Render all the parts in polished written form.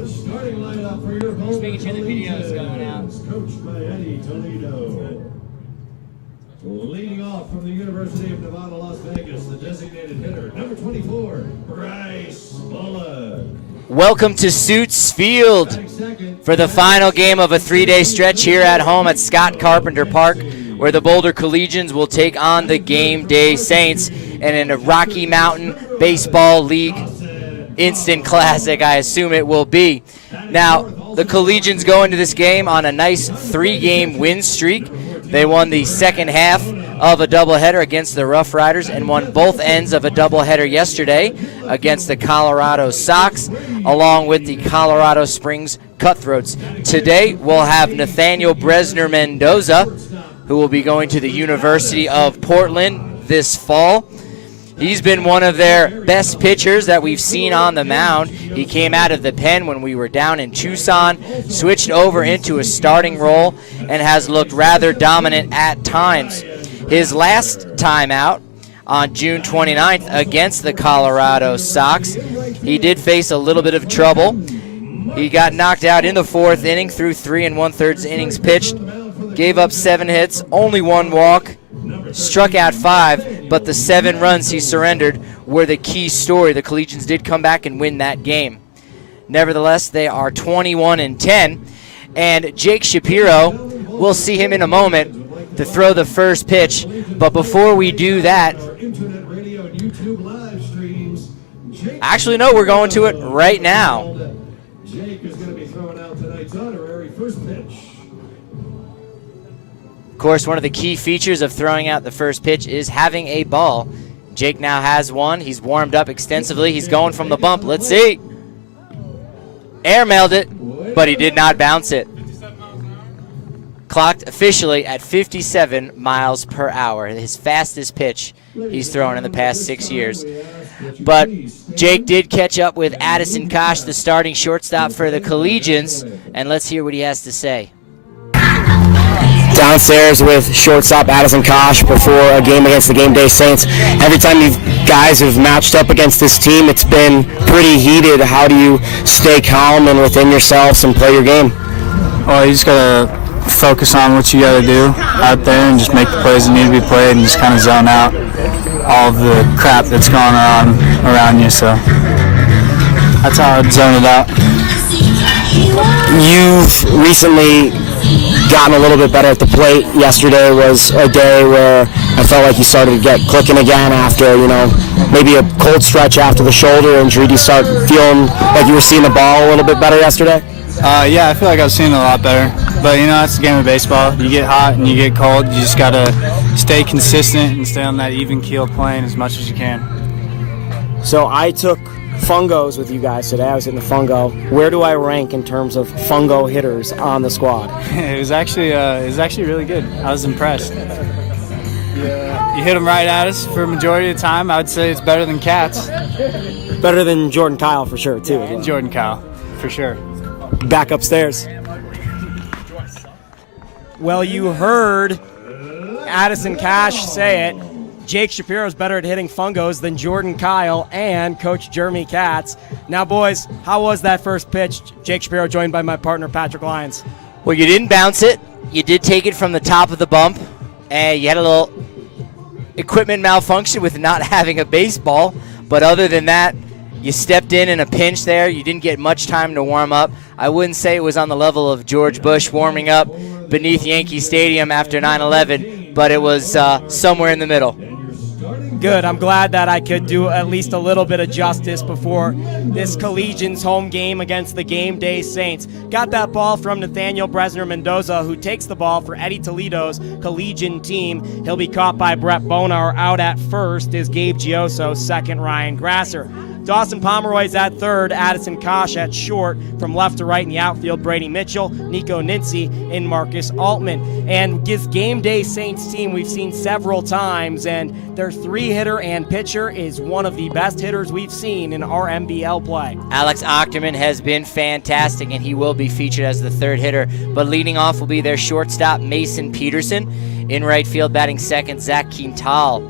The starting lineup for your Just making sure the video is going out. Coached by Eddie Toledo. Leading off from the University of Nevada, Las Vegas, the designated hitter, number 24, Bryce Bullock. Welcome to Suits Field for the final game of a three-day stretch here at home at Scott Carpenter Park, where the Boulder Collegians will take on the Game Day Saints in a Rocky Mountain Baseball League instant classic, I assume it will be. Now, the Collegians go into this game on a nice three-game win streak. They won the second half of a doubleheader against the Rough Riders and won both ends of a doubleheader yesterday against the Colorado Sox, along with the Colorado Springs Cutthroats. Today, we'll have Nathaniel Bresner Mendoza, who will be going to the University of Portland this fall. He's been one of their best pitchers that we've seen on the mound. He came out of the pen when we were down in Tucson, switched over into a starting role, and has looked rather dominant at times. His last time out on June 29th against the Colorado Sox, he did face a little bit of trouble. He got knocked out in the fourth inning through 3 1/3 innings pitched, gave up 7 hits, only 1 walk, struck out 5, but the 7 runs he surrendered were the key story. The Collegians did come back and win that game. Nevertheless, they are 21-10, and Jake Shapiro, we'll see him in a moment to throw the first pitch, but before we do that, actually no, we're going to it right now. Jake is going to be throwing out tonight's honorary first pitch. Of course, one of the key features of throwing out the first pitch is having a ball. Jake now has one. He's warmed up extensively. He's going from the bump. Let's see. Airmailed it, but he did not bounce it. Clocked officially at 57 miles per hour, his fastest pitch he's thrown in the past 6 years. But Jake did catch up with Addison Kosh, the starting shortstop for the Collegians, and let's hear what he has to say. Downstairs with shortstop Addison Kosh before a game against the Game Day Saints. Every time you guys have matched up against this team, it's been pretty heated. How do you stay calm and within yourselves and play your game? Well, you just got to focus on what you got to do out there and just make the plays that need to be played and just kind of zone out all of the crap that's going on around you. So that's how I'd zone it out. You've recently gotten a little bit better at the plate. Yesterday was a day where I felt like you started to get clicking again after, maybe a cold stretch after the shoulder injury. Do you start feeling like you were seeing the ball a little bit better yesterday? Yeah, I feel like I was seeing it a lot better. But, that's the game of baseball. You get hot and you get cold. You just got to stay consistent and stay on that even keel plane as much as you can. So I took fungos with you guys today. I was in the fungo. Where do I rank in terms of fungo hitters on the squad? It was actually really good. I was impressed. Yeah, you hit them right at us for a majority of the time. I would say it's better than Cats. Better than Jordan Kyle for sure, too. And Jordan Kyle, for sure. Back upstairs. Well, you heard Addison Kosh say it. Jake Shapiro is better at hitting fungos than Jordan Kyle and Coach Jeremy Katz. Now, boys, how was that first pitch? Jake Shapiro joined by my partner, Patrick Lyons. Well, you didn't bounce it. You did take it from the top of the bump, and you had a little equipment malfunction with not having a baseball. But other than that, you stepped in a pinch there. You didn't get much time to warm up. I wouldn't say it was on the level of George Bush warming up beneath Yankee Stadium after 9/11, but it was somewhere in the middle. Good. I'm glad that I could do at least a little bit of justice before this Collegians home game against the Game Day Saints. Got that ball from Nathaniel Bresner Mendoza, who takes the ball for Eddie Toledo's Collegian team. He'll be caught by Brett Bonar. Out at first is Gabe Gioso, second Ryan Grasser. Dawson Pomeroy's at third, Addison Kosh at short. From left to right in the outfield, Brady Mitchell, Nico Nincy, and Marcus Altman. And this Game Day Saints team we've seen several times, and their 3-hitter and pitcher is one of the best hitters we've seen in our MBL play. Alex Ochterman has been fantastic, and he will be featured as the 3rd hitter. But leading off will be their shortstop, Mason Peterson. In right field, batting second, Zach Quintal.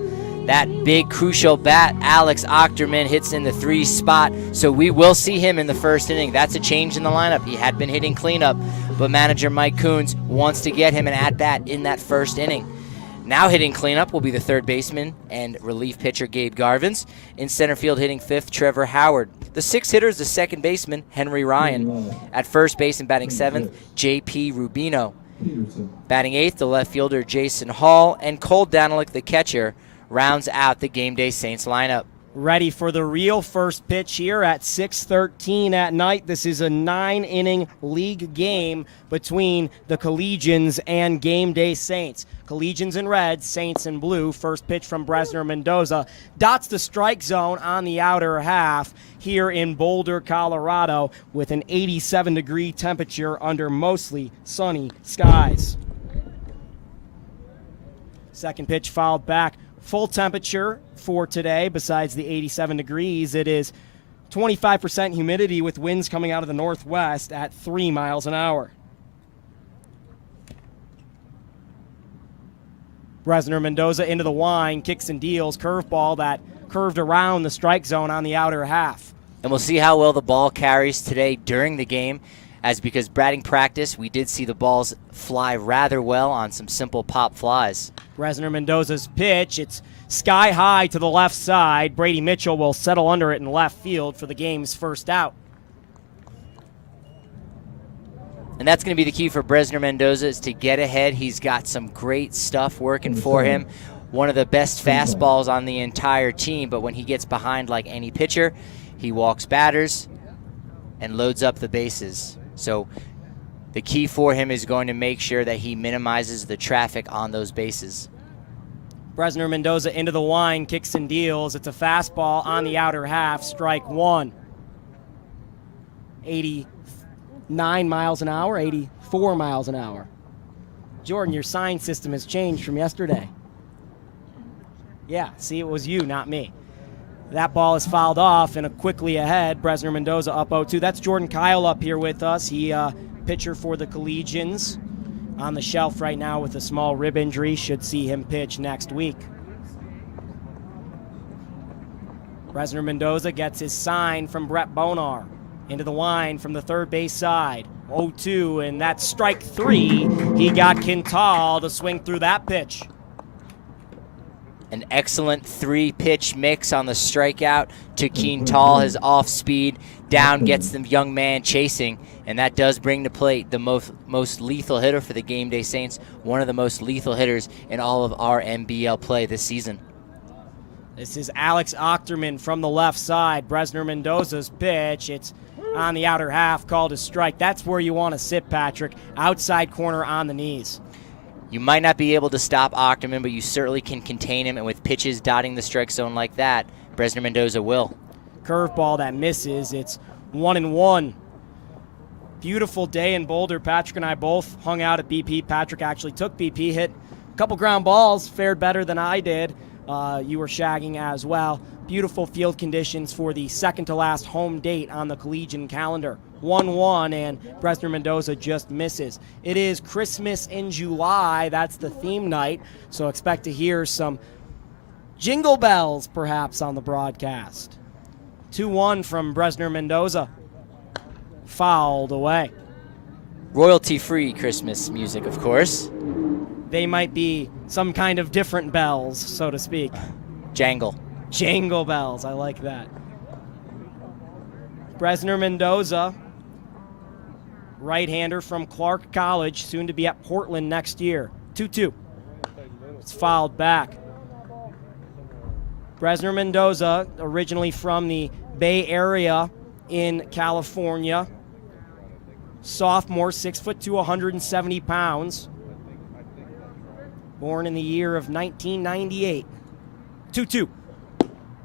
That big crucial bat, Alex Ochterman, hits in the 3 spot, so we will see him in the first inning. That's a change in the lineup. He had been hitting cleanup, but manager Mike Coons wants to get him an at-bat in that first inning. Now hitting cleanup will be the third baseman and relief pitcher Gabe Garvins. In center field hitting 5th, Trevor Howard. The 6th hitter is the second baseman, Henry Ryan. At first base and batting 7th, J.P. Rubino. Batting 8th, the left fielder Jason Hall. And Cole Danilick, the catcher, rounds out the Game Day Saints lineup. Ready for the real first pitch here at 6:13 at night. This is a 9-inning league game between the Collegians and Game Day Saints. Collegians in red, Saints in blue. First pitch from Bresner Mendoza dots the strike zone on the outer half here in Boulder, Colorado, with an 87-degree temperature under mostly sunny skies. Second pitch fouled back. Full temperature for today, besides the 87 degrees, it is 25% humidity with winds coming out of the northwest at 3 miles an hour. Bresner Mendoza into the line, kicks and deals, curveball that curved around the strike zone on the outer half. And we'll see how well the ball carries today during the game, as because batting practice, we did see the balls fly rather well on some simple pop flies. Bresner Mendoza's pitch, it's sky high to the left side. Brady Mitchell will settle under it in left field for the game's first out. And that's going to be the key for Bresner Mendoza, is to get ahead. He's got some great stuff working for him. One of the best fastballs on the entire team, but when he gets behind like any pitcher, he walks batters and loads up the bases. So the key for him is going to make sure that he minimizes the traffic on those bases. Bresner Mendoza into the line, kicks and deals. It's a fastball on the outer half, strike one. 89 miles an hour, 84 miles an hour. Jordan, your sign system has changed from yesterday. Yeah, see, it was you, not me. That ball is fouled off and a quickly ahead. Bresner Mendoza up 0-2. That's Jordan Kyle up here with us. He pitcher for the Collegians, on the shelf right now with a small rib injury. Should see him pitch next week. Bresner Mendoza gets his sign from Brett Bonar. Into the line from the third base side. 0-2, and that's strike 3. He got Quintal to swing through that pitch. An excellent 3-pitch mix on the strikeout to Quintal. His off speed down gets the young man chasing, and that does bring to plate the most lethal hitter for the Game Day Saints, one of the most lethal hitters in all of our NBL play this season. This is Alex Ochterman from the left side. Bresner Mendoza's pitch. It's on the outer half, called a strike. That's where you want to sit, Patrick. Outside corner on the knees. You might not be able to stop Ochterman, but you certainly can contain him, and with pitches dotting the strike zone like that, Bresner Mendoza will. Curveball that misses. It's 1-1. Beautiful day in Boulder. Patrick and I both hung out at BP. Patrick actually took BP, hit a couple ground balls, fared better than I did. You were shagging as well. Beautiful field conditions for the second to last home date on the Collegian calendar. 1-1, and Bresner Mendoza just misses. It is Christmas in July. That's the theme night, so expect to hear some jingle bells perhaps on the broadcast. 2-1 from Bresner Mendoza. Fouled away. Royalty-free Christmas music, of course. They might be some kind of different bells, so to speak. Jangle. Jangle bells, I like that. Bresner Mendoza, right-hander from Clark College, soon to be at Portland next year. 2-2. It's fouled back. Bresner Mendoza, originally from the Bay Area in California. Sophomore, 6'2", 170 pounds. Born in the year of 1998. 2-2.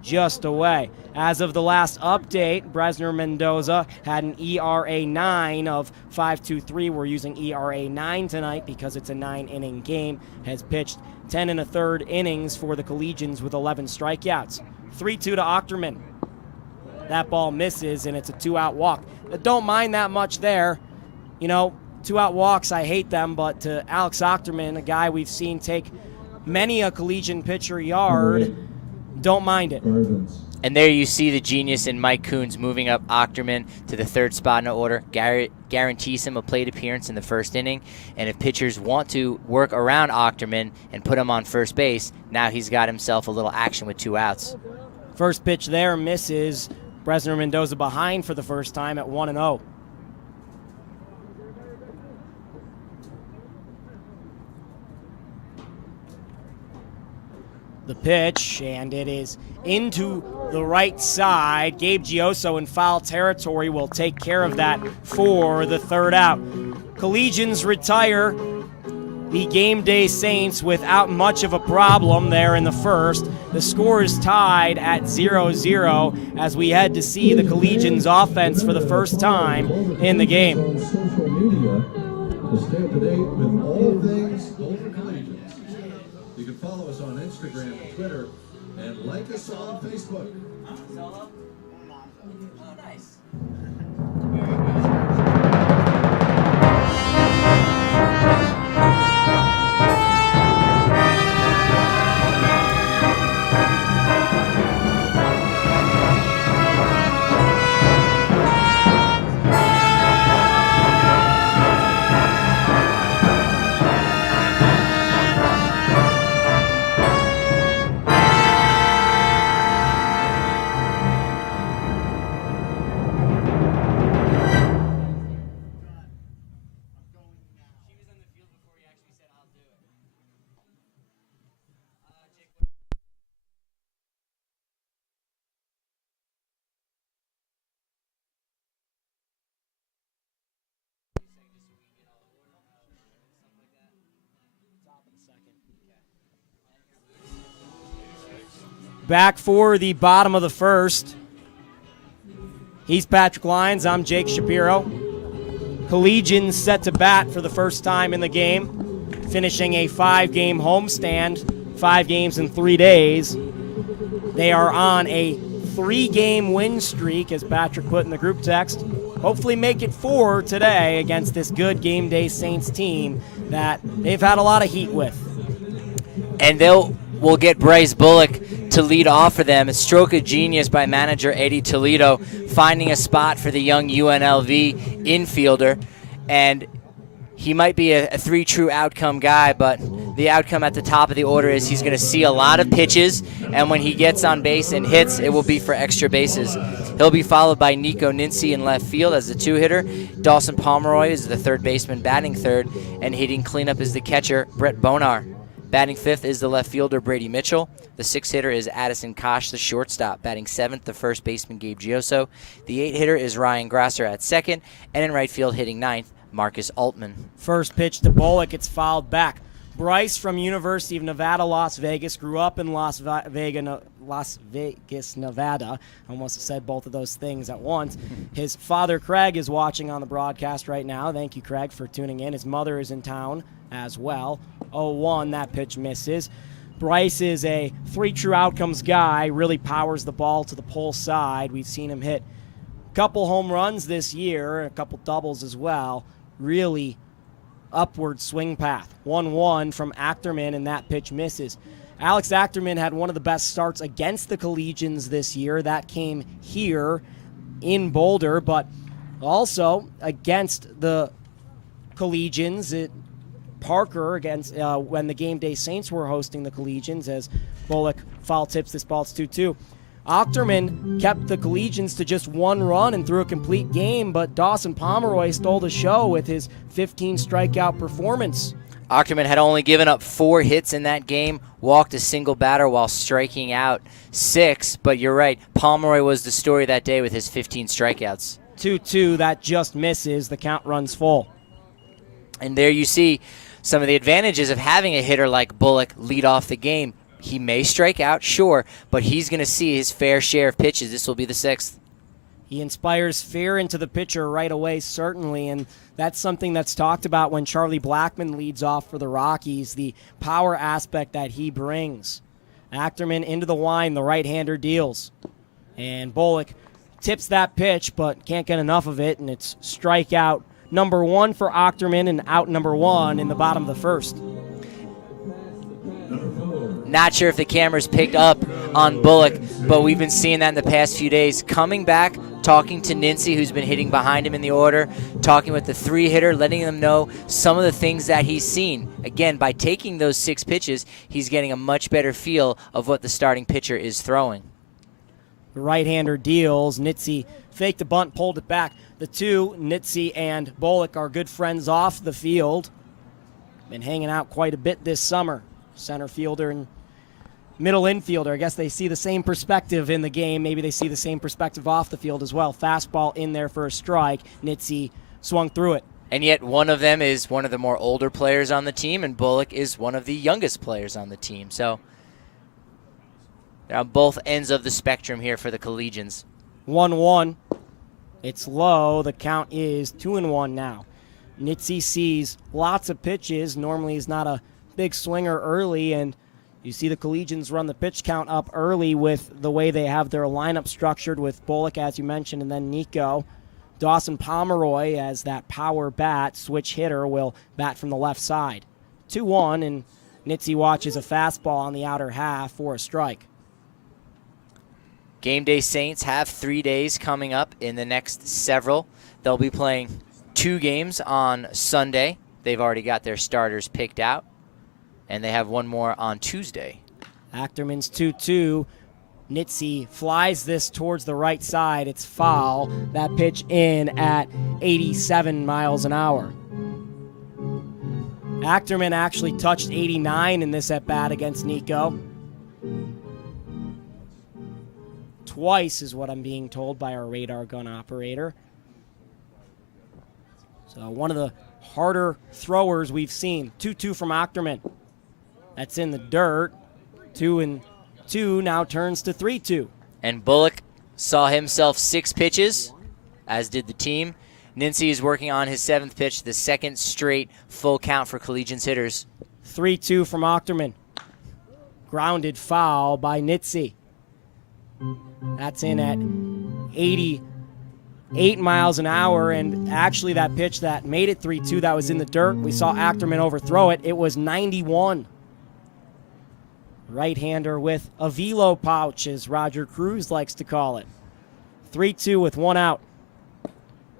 Just away. As of the last update, Bresner Mendoza had an ERA 9 of 5.23. We're using ERA 9 tonight because it's a 9-inning game. Has pitched 10 1/3 innings for the Collegians with 11 strikeouts. 3-2 to Ochterman. That ball misses, and it's a 2-out walk. Don't mind that much there. You know, 2-out walks, I hate them, but to Alex Ochterman, a guy we've seen take many a collegiate pitcher yard. Don't mind it. And there you see the genius in Mike Coons moving up Ochterman to the 3rd spot in the order. Guarantees him a plate appearance in the 1st inning. And if pitchers want to work around Ochterman and put him on first base, now he's got himself a little action with 2 outs. First pitch there misses. Bresner Mendoza behind for the first time at 1-0. The pitch, and it is into the right side. Gabe Gioso in foul territory will take care of that for the 3rd out. Collegians retire the Game Day Saints without much of a problem there in the 1st. The score is tied at 0-0 as we head to see the Collegians offense for the first time in the game. On social media to stay up to date with all things Boulder Collegians. You can follow us on Instagram and Twitter, and like us on Facebook. Solo? Oh, nice. Back for the bottom of the 1st. He's Patrick Lyons. I'm Jake Shapiro. Collegians set to bat for the first time in the game, finishing a 5-game homestand, 5 games in 3 days. They are on a 3-game win streak, as Patrick put in the group text. Hopefully make it 4 today against this good Game Day Saints team that they've had a lot of heat with. And we'll get Bryce Bullock to lead off for them. A stroke of genius by manager Eddie Toledo, finding a spot for the young UNLV infielder. And he might be a 3 true outcome guy, but the outcome at the top of the order is he's going to see a lot of pitches, and when he gets on base and hits, it will be for extra bases. He'll be followed by Nico Nincy in left field as the 2-hitter. Dawson Pomeroy is the 3rd baseman batting 3rd, and hitting cleanup is the catcher Brett Bonar. Batting 5th is the left fielder Brady Mitchell. The 6th-hitter is Addison Kosh, the shortstop. Batting 7th, the 1st baseman Gabe Gioso. The 8th-hitter is Ryan Grasser at 2nd. And in right field hitting 9th, Marcus Altman. First pitch to Bullock, it's fouled back. Bryce from University of Nevada, Las Vegas, grew up in Las Vegas, Nevada. I almost said both of those things at once. His father, Craig, is watching on the broadcast right now. Thank you, Craig, for tuning in. His mother is in town as well. 0-1, that pitch misses. Bryce is a 3 true outcomes guy, really powers the ball to the pole side. We've seen him hit a couple home runs this year, a couple doubles as well. Really upward swing path. 1-1 from Achterman, and that pitch misses. Alex Achterman had one of the best starts against the Collegians this year. That came here in Boulder, but also against the Collegians at Parker against when the Game Day Saints were hosting the Collegians, as Bullock foul tips this ball. It's 2-2. Achterman kept the Collegians to just 1 run and threw a complete game, but Dawson Pomeroy stole the show with his 15 strikeout performance. Achterman had only given up 4 hits in that game, walked a single batter while striking out 6, but you're right, Pomeroy was the story that day with his 15 strikeouts. 2-2, that just misses. The count runs full. And there you see some of the advantages of having a hitter like Bullock lead off the game. He may strike out, sure, but he's going to see his fair share of pitches. This will be the 6th. He inspires fear into the pitcher right away, certainly, and that's something that's talked about when Charlie Blackmon leads off for the Rockies, the power aspect that he brings. Achterman into the line, the right-hander deals. And Bullock tips that pitch, but can't get enough of it, and it's strikeout number 1 for Achterman and out number 1 in the bottom of the 1st. Number Not sure if the cameras picked up on Bullock, but we've been seeing that in the past few days. Coming back, talking to Nincy, who's been hitting behind him in the order, talking with the 3-hitter, letting them know some of the things that he's seen. Again, by taking those 6 pitches, he's getting a much better feel of what the starting pitcher is throwing. The right-hander deals. Nincy faked the bunt, pulled it back. The two, Nincy and Bullock, are good friends off the field. Been hanging out quite a bit this summer. Center fielder and middle infielder. I guess they see the same perspective in the game. Maybe they see the same perspective off the field as well. Fastball in there for a strike. Nincy swung through it. And yet one of them is one of the more older players on the team, and Bullock is one of the youngest players on the team. So they're on both ends of the spectrum here for the Collegians. 1-1. It's low. The count is 2-1 now. Nincy sees lots of pitches. Normally he's not a big swinger early, and you see the Collegians run the pitch count up early with the way they have their lineup structured with Bullock, as you mentioned, and then Nico. Dawson Pomeroy, as that power bat, switch hitter, will bat from the left side. 2-1, and Nincy watches a fastball on the outer half for a strike. Game Day Saints have 3 days coming up in the next several. They'll be playing 2 games on Sunday. They've already got their starters picked out, and they have one more on Tuesday. Achterman's 2-2. Nincy flies this towards the right side. It's foul. That pitch in at 87 miles an hour. Achterman actually touched 89 in this at-bat against Nico. Twice is what I'm being told by our radar gun operator. So one of the harder throwers we've seen. 2-2 from Achterman. That's in the dirt. 2-2 now turns to 3-2. And Bullock saw himself 6 pitches, as did the team. Nincy is working on his 7th pitch, the second straight full count for Collegians hitters. 3-2 from Achterman. Grounded foul by Nincy. That's in at 88 miles an hour, and actually that pitch that made it 3-2, that was in the dirt. We saw Achterman overthrow it. It was 91. Right-hander with a velo pouch, as Roger Cruz likes to call it. 3-2 with 1 out.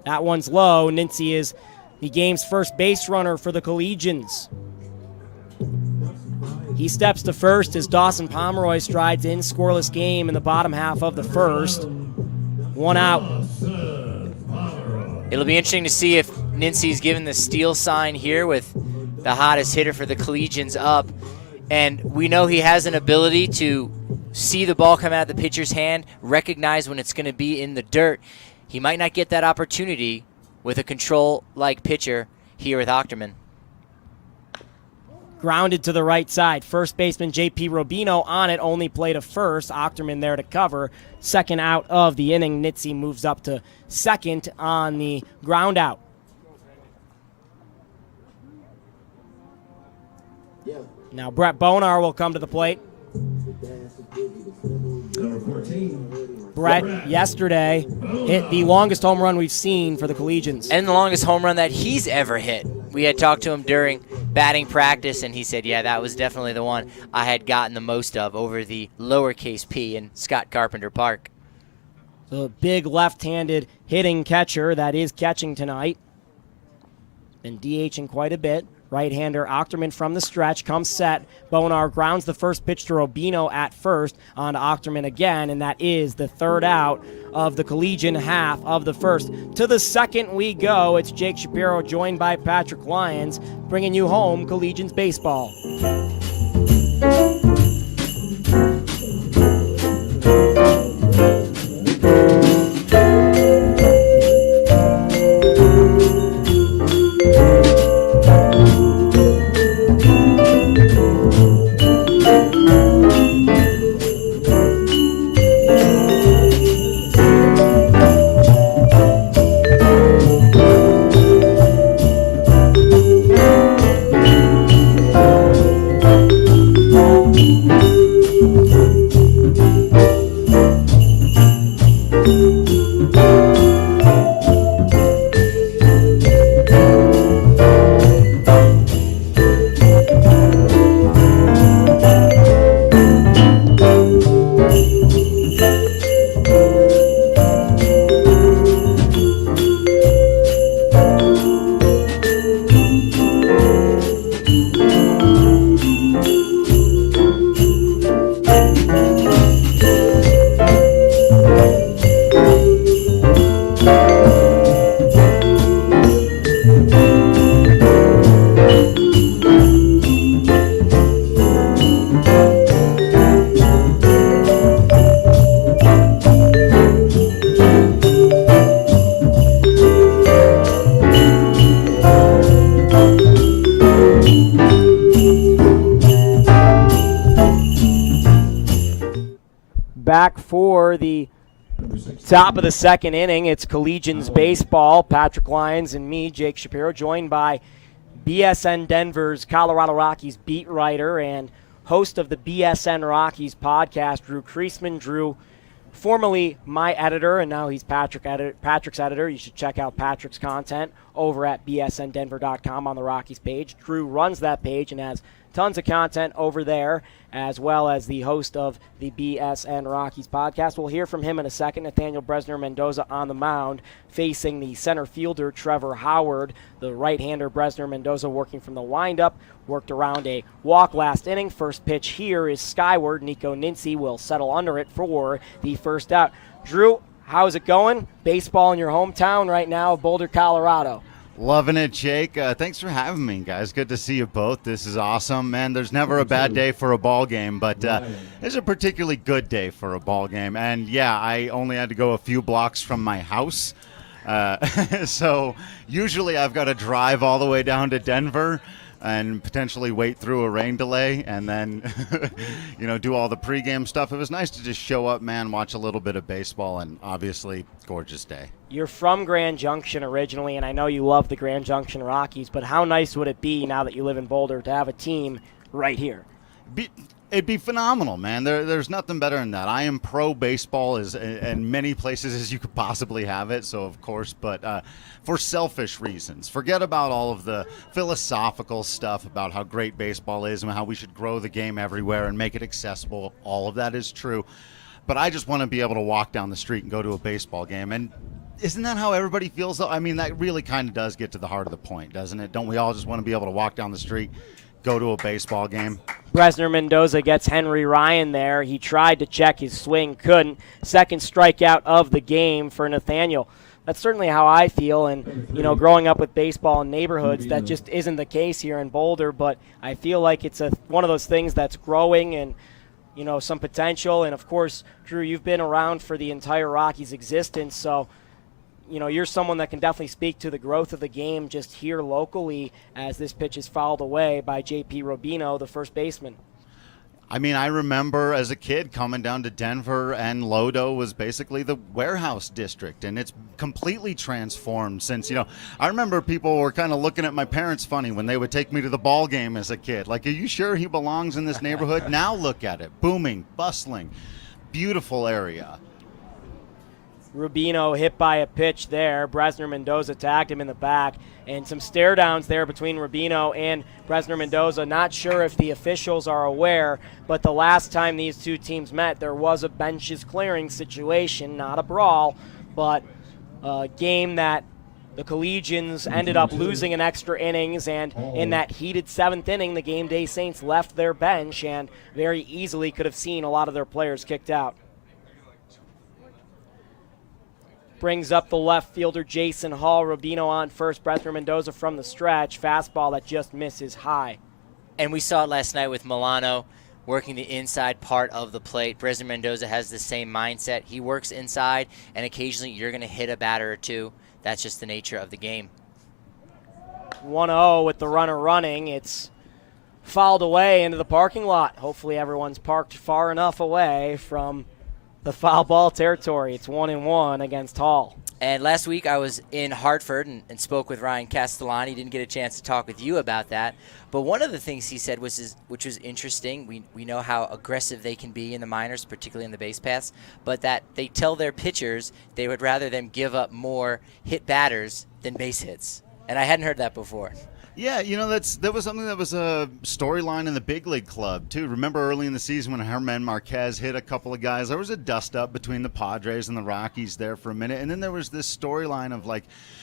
That one's low. Nincy is the game's first base runner for the Collegians. He steps to first as Dawson Pomeroy strides in. Scoreless game in the bottom half of the first. 1 out. It'll be interesting to see if Nincy's given the steal sign here with the hottest hitter for the Collegians up. And we know he has an ability to see the ball come out of the pitcher's hand, recognize when it's going to be in the dirt. He might not get that opportunity with a control-like pitcher here with Achterman. Grounded to the right side. First baseman J.P. Rubino on it, only play to first. Achterman there to cover. Second out of the inning. Nincy moves up to second on the ground out. Now Brett Bonar will come to the plate. Number 14. Brett yesterday hit the longest home run we've seen for the Collegians. And the longest home run that he's ever hit. We had talked to him during batting practice, and he said, yeah, that was definitely the one I had gotten the most of over the lowercase p in Scott Carpenter Park. The big left-handed hitting catcher that is catching tonight. Been DHing quite a bit. Right-hander Achterman from the stretch comes set. Bonar grounds the first pitch to Rubino at first. On to Achterman again, and that is the third out of the Collegian half of the first. To the second we go. It's Jake Shapiro joined by Patrick Lyons, bringing you home Collegians baseball. for the top of the second inning. It's Collegians baseball. Patrick Lyons and me, Jake Shapiro, joined by BSN Denver's Colorado Rockies beat writer and host of the BSN Rockies podcast, Drew Kreisman. Drew, formerly my editor, and now he's Patrick's editor. You should check out Patrick's content over at bsndenver.com on the Rockies page. Drew runs that page and has tons of content over there, as well as the host of the BSN Rockies podcast. We'll hear from him in a second. Nathaniel Bresner Mendoza on the mound, facing the center fielder Trevor Howard. The right-hander Bresner Mendoza working from the windup, worked around a walk last inning. First pitch here is skyward. Nico Nincy will settle under it for the first out. Drew, how's it going? Baseball in your hometown right now, Boulder, Colorado. Loving it, Jake. Thanks for having me, guys. Good to see you both. This is awesome, man. There's never a bad day for a ball game, but it's a particularly good day for a ball game. And yeah, I only had to go a few blocks from my house. So usually I've got to drive all the way down to Denver and potentially wait through a rain delay and then, do all the pregame stuff. It was nice to just show up, man, watch a little bit of baseball, and obviously gorgeous day. You're from Grand Junction originally, and I know you love the Grand Junction Rockies, but how nice would it be now that you live in Boulder to have a team right here? It'd be phenomenal, man. There's nothing better than that. I am pro baseball in many places as you could possibly have it, so of course, but for selfish reasons. Forget about all of the philosophical stuff about how great baseball is and how we should grow the game everywhere and make it accessible. All of that is true. But I just want to be able to walk down the street and go to a baseball game. And isn't that how everybody feels, though? I mean, that really kind of does get to the heart of the point, doesn't it? Don't we all just want to be able to walk down the street, go to a baseball game? Bresner Mendoza gets Henry Ryan there. He tried to check his swing, couldn't. Second strikeout of the game for Nathaniel. That's certainly how I feel, and, growing up with baseball in neighborhoods, that just isn't the case here in Boulder, but I feel like it's one of those things that's growing and, some potential. And, of course, Drew, you've been around for the entire Rockies' existence, so, you're someone that can definitely speak to the growth of the game just here locally as this pitch is fouled away by J.P. Rubino, the first baseman. I mean, I remember as a kid coming down to Denver, and Lodo was basically the warehouse district, and it's completely transformed since, I remember people were kind of looking at my parents funny when they would take me to the ball game as a kid. Like, are you sure he belongs in this neighborhood? Now look at it. Booming, bustling, beautiful area. Rubino hit by a pitch there. Bresner Mendoza tagged him in the back. And some stare downs there between Rubino and Bresner Mendoza. Not sure if the officials are aware, but the last time these two teams met, there was a benches clearing situation, not a brawl, but a game that the Collegians ended up losing in extra innings, and in that heated seventh inning, the Game Day Saints left their bench and very easily could have seen a lot of their players kicked out. Brings up the left fielder, Jason Hall. Rubino on first. Bresner Mendoza from the stretch. Fastball that just misses high. And we saw it last night with Milano working the inside part of the plate. Bresner Mendoza has the same mindset. He works inside, and occasionally you're going to hit a batter or two. That's just the nature of the game. 1-0 with the runner running. It's fouled away into the parking lot. Hopefully everyone's parked far enough away from the foul ball territory. It's 1-1 against Hall. And last week I was in Hartford and spoke with Ryan Castellani. Didn't get a chance to talk with you about that. But one of the things he said which was interesting, we know how aggressive they can be in the minors, particularly in the base paths, but that they tell their pitchers they would rather them give up more hit batters than base hits. And I hadn't heard that before. Yeah, that was something that was a storyline in the big league club, too. Remember early in the season when Germán Marquez hit a couple of guys? There was a dust-up between the Padres and the Rockies there for a minute, and then there was this storyline of,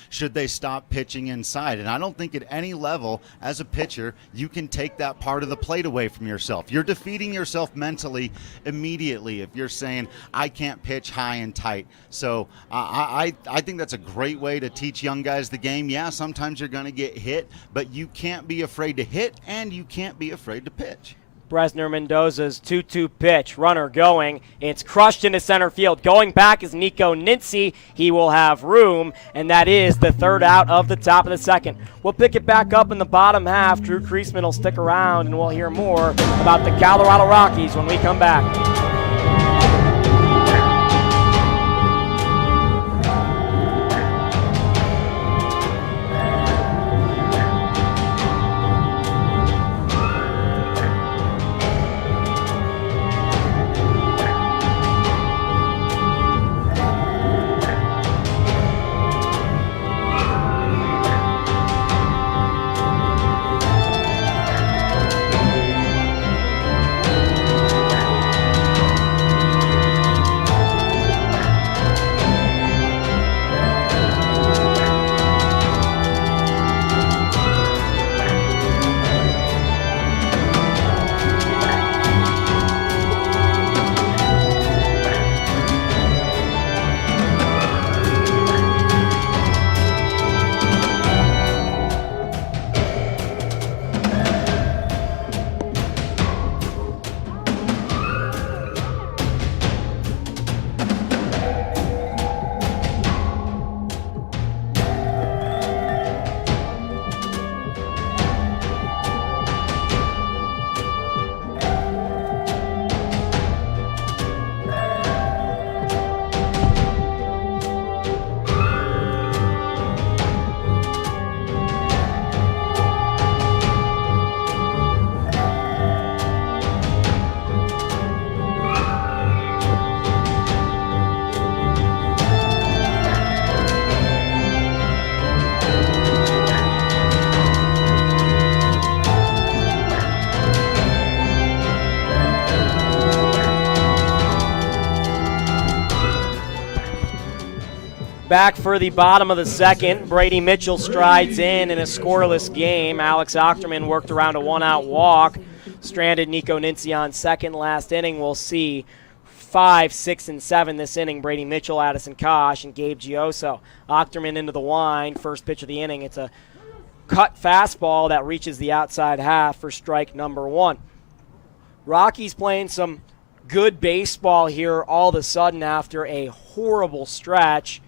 should they stop pitching inside? And I don't think at any level, as a pitcher, you can take that part of the plate away from yourself. You're defeating yourself mentally immediately if you're saying, I can't pitch high and tight. So I think that's a great way to teach young guys the game. Yeah, sometimes you're going to get hit, but you can't be afraid to hit, and you can't be afraid to pitch. Bresner Mendoza's 2-2 pitch. Runner going. It's crushed into center field. Going back is Nico Nincy. He will have room, and that is the third out of the top of the second. We'll pick it back up in the bottom half. Drew Kreisman will stick around, and we'll hear more about the Colorado Rockies when we come back. Back for the bottom of the second. Brady Mitchell strides in a scoreless game. Alex Ochterman worked around a one-out walk. Stranded Nico Nincy on second. Last inning, we'll see 5, 6, and 7 this inning. Brady Mitchell, Addison Kosh, and Gabe Gioso. Ochterman into the wind. First pitch of the inning. It's a cut fastball that reaches the outside half for strike number 1. Rockies playing some good baseball here all of a sudden after a horrible stretch.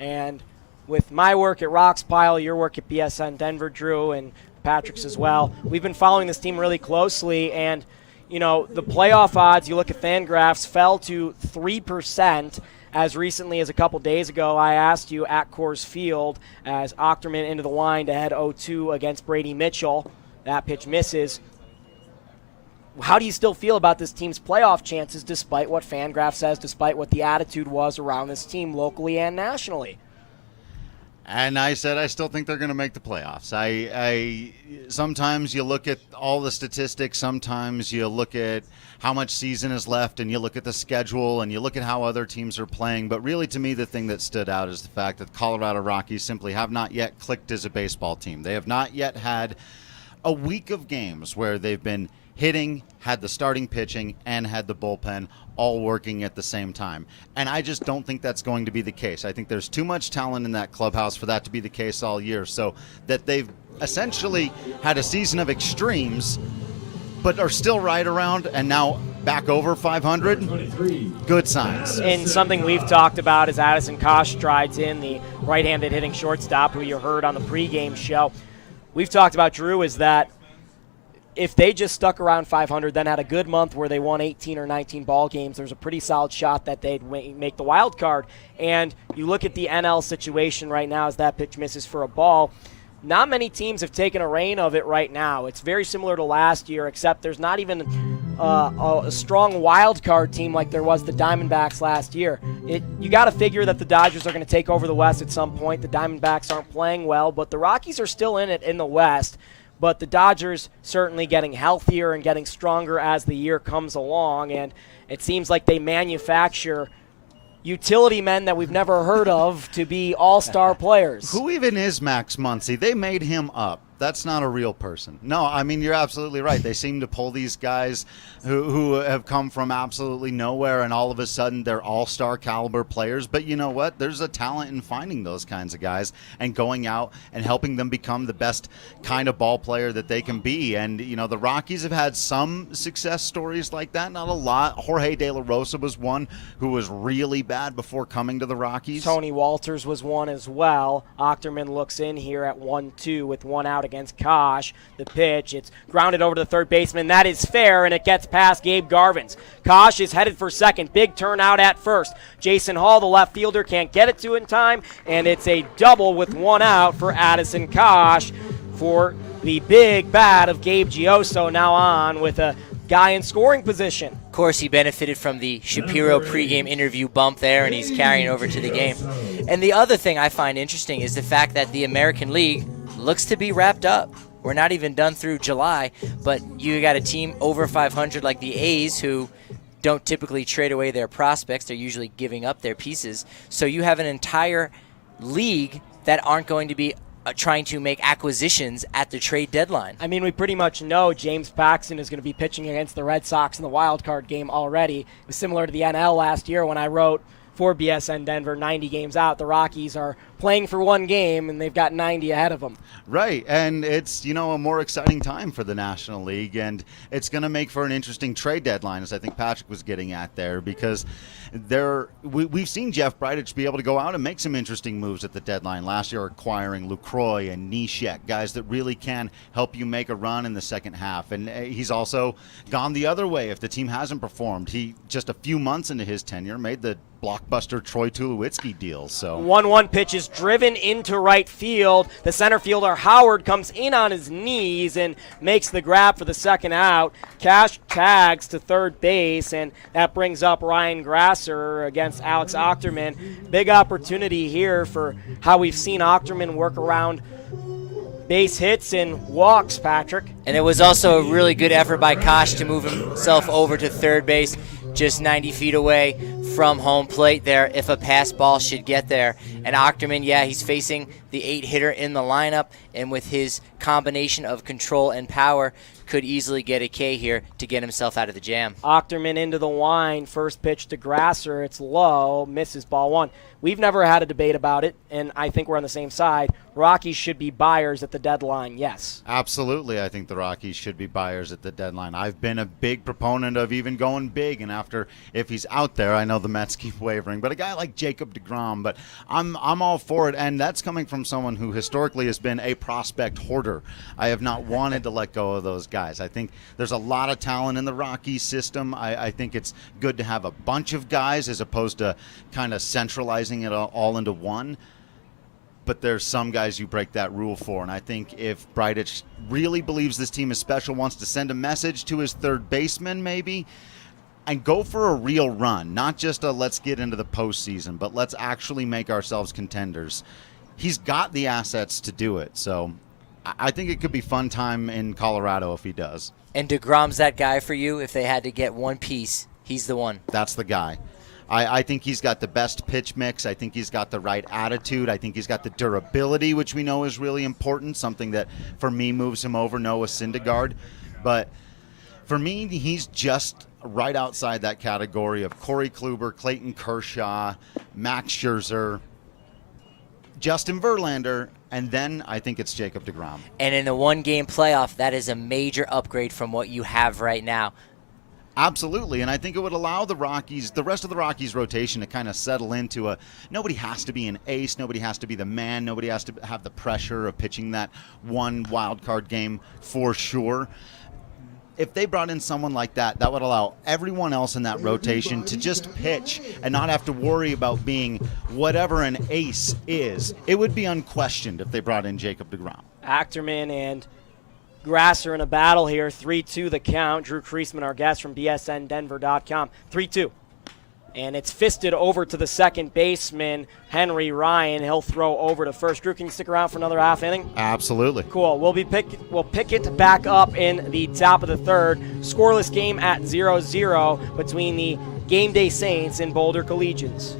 And with my work at Rocks Pile, your work at BSN Denver, Drew, and Patrick's as well, we've been following this team really closely. And, you know, the playoff odds, you look at Fangraphs, fell to 3% as recently as a couple days ago. I asked you at Coors Field as Ochterman into the wind ahead 0-2 against Brady Mitchell. That pitch misses. How do you still feel about this team's playoff chances despite what Fangraphs says, despite what the attitude was around this team locally and nationally? And I said I still think they're going to make the playoffs. I sometimes you look at all the statistics, sometimes you look at how much season is left, and you look at the schedule, and you look at how other teams are playing. But really, to me, the thing that stood out is the fact that Colorado Rockies simply have not yet clicked as a baseball team. They have not yet had a week of games where they've been hitting, had the starting pitching, and had the bullpen all working at the same time. And I just don't think that's going to be the case. I think there's too much talent in that clubhouse for that to be the case all year. So that they've essentially had a season of extremes, but are still right around and now back over 500, good signs. And something we've talked about is Addison Kosh strides in, the right-handed hitting shortstop who you heard on the pregame show. We've talked about, Drew, is that if they just stuck around 500, then had a good month where they won 18 or 19 ball games, there's a pretty solid shot that they'd make the wild card. And you look at the NL situation right now as that pitch misses for a ball. Not many teams have taken a reign of it right now. It's very similar to last year, except there's not even a strong wild card team like there was the Diamondbacks last year. You got to figure that the Dodgers are going to take over the West at some point. The Diamondbacks aren't playing well, but the Rockies are still in it in the West. But the Dodgers certainly getting healthier and getting stronger as the year comes along, and it seems like they manufacture utility men that we've never heard of to be all-star players. Who even is Max Muncy? They made him up. That's not a real person. No, I mean, you're absolutely right. They seem to pull these guys who have come from absolutely nowhere, and all of a sudden they're all-star caliber players. But you know what? There's a talent in finding those kinds of guys and going out and helping them become the best kind of ball player that they can be. And, you know, the Rockies have had some success stories like that, not a lot. Jorge De La Rosa was one who was really bad before coming to the Rockies. Tony Walters was one as well. Ochterman looks in here at 1-2 with one out against Kosh. The pitch, it's grounded over to the third baseman. That is fair, and it gets past Gabe Garvins. Kosh is headed for second. Big turnout at first. Jason Hall, the left fielder, can't get it to in time, and it's a double with one out for Addison Kosh for the big bat of Gabe Gioso, now on with a guy in scoring position. Of course, he benefited from the Shapiro pregame interview bump there, and he's carrying over to the game. And the other thing I find interesting is the fact that the American League looks to be wrapped up. We're not even done through July, but you got a team over 500 like the A's who don't typically trade away their prospects. They're usually giving up their pieces. So you have an entire league that aren't going to be trying to make acquisitions at the trade deadline. I mean, we pretty much know James Paxton is going to be pitching against the Red Sox in the wild card game already. It was similar to the NL last year when I wrote for BSN Denver 90 games out. The Rockies are playing for one game, and they've got 90 ahead of them. Right, and it's, you know, a more exciting time for the National League, and it's going to make for an interesting trade deadline, as I think Patrick was getting at there, because we've seen Jeff Bridich be able to go out and make some interesting moves at the deadline. Last year acquiring Lucroy and Nishek, guys that really can help you make a run in the second half. And he's also gone the other way if the team hasn't performed. He, just a few months into his tenure, made the blockbuster Troy Tulowitzki deal. So 1-1 pitch is driven into right field. The center fielder Howard comes in on his knees and makes the grab for the second out. Cash tags to third base, and that brings up Ryan Grasser against Alex Ochterman. Big opportunity here for how we've seen Ochterman work around base hits and walks, Patrick. And it was also a really good effort by Kosh to move himself over to third base, just 90 feet away from home plate there if a pass ball should get there. And Ochterman, yeah, he's facing the 8-hitter in the lineup, and with his combination of control and power, could easily get a K here to get himself out of the jam. Ochterman into the line, first pitch to Grasser. It's low, misses ball one. We've never had a debate about it, and I think we're on the same side. Rockies should be buyers at the deadline, yes. Absolutely, I think the Rockies should be buyers at the deadline. I've been a big proponent of even going big, and if he's out there, I know the Mets keep wavering, but a guy like Jacob deGrom, but I'm all for it, and that's coming from someone who historically has been a prospect hoarder. I have not wanted to let go of those guys. I think there's a lot of talent in the Rockies system. I think it's good to have a bunch of guys as opposed to kind of centralizing it all into one. But there's some guys you break that rule for, and I think if Bridich really believes this team is special, wants to send a message to his third baseman maybe, and go for a real run, not just a let's get into the postseason, but let's actually make ourselves contenders. He's got the assets to do it, so I think it could be fun time in Colorado if he does. And DeGrom's that guy for you if they had to get one piece. He's the one. That's the guy. I think he's got the best pitch mix. I think he's got the right attitude. I think he's got the durability, which we know is really important, something that, for me, moves him over Noah Syndergaard. But for me, he's just right outside that category of Corey Kluber, Clayton Kershaw, Max Scherzer, Justin Verlander, and then I think it's Jacob deGrom. And in the one-game playoff, that is a major upgrade from what you have right now. Absolutely, and I think it would allow the rest of the Rockies rotation to kind of settle into nobody has to be an ace, nobody has to be the man, nobody has to have the pressure of pitching that one wild card game for sure. If they brought in someone like that, that would allow everyone else in that rotation to just pitch and not have to worry about being whatever an ace is. It would be unquestioned if they brought in Jacob deGrom. Achterman and Grasser in a battle here. 3-2 the count. Drew Creasman, our guest from BSNDenver.com. 3-2. And it's fisted over to the second baseman, Henry Ryan. He'll throw over to first. Drew, can you stick around for another half inning? Absolutely. Cool. We'll pick it back up in the top of the third. Scoreless game at 0-0 between the Game Day Saints and Boulder Collegians.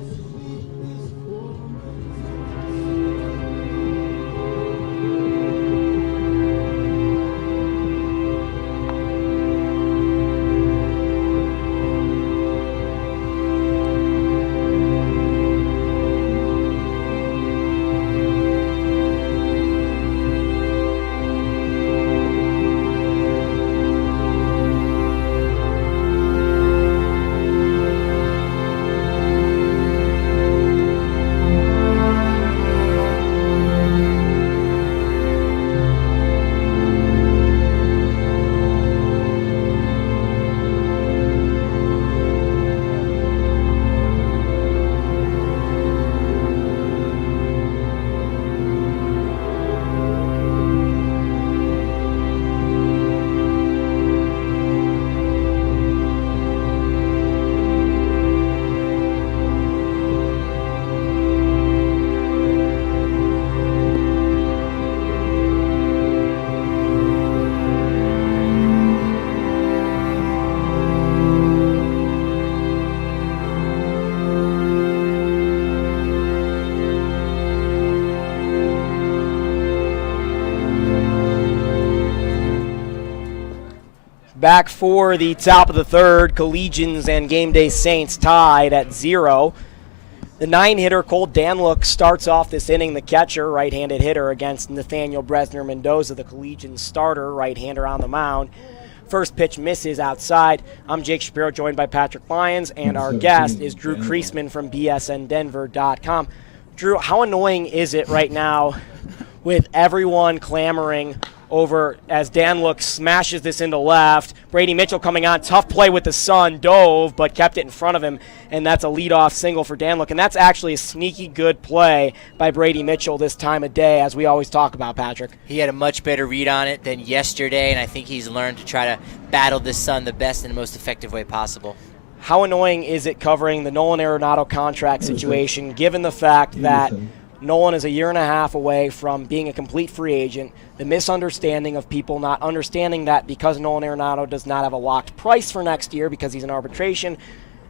Back for the top of the third, Collegians and Game Day Saints tied at 0. The 9-hitter, Cole Danlook, starts off this inning, the catcher, right-handed hitter, against Nathaniel Bresner Mendoza, the Collegian starter, right-hander on the mound. First pitch misses outside. I'm Jake Shapiro, joined by Patrick Lyons, and our guest is Drew Creasman from BSNDenver.com. Drew, how annoying is it right now with everyone clamoring over as Danlook smashes this into left? Brady Mitchell coming on, tough play with the sun, dove, but kept it in front of him, and that's a leadoff single for Danlook. And that's actually a sneaky good play by Brady Mitchell this time of day, as we always talk about, Patrick. He had a much better read on it than yesterday, and I think he's learned to try to battle this sun the best and the most effective way possible. How annoying is it covering the Nolan Arenado contract situation, given the fact that Nolan is a year and a half away from being a complete free agent, the misunderstanding of people not understanding that because Nolan Arenado does not have a locked price for next year because he's in arbitration,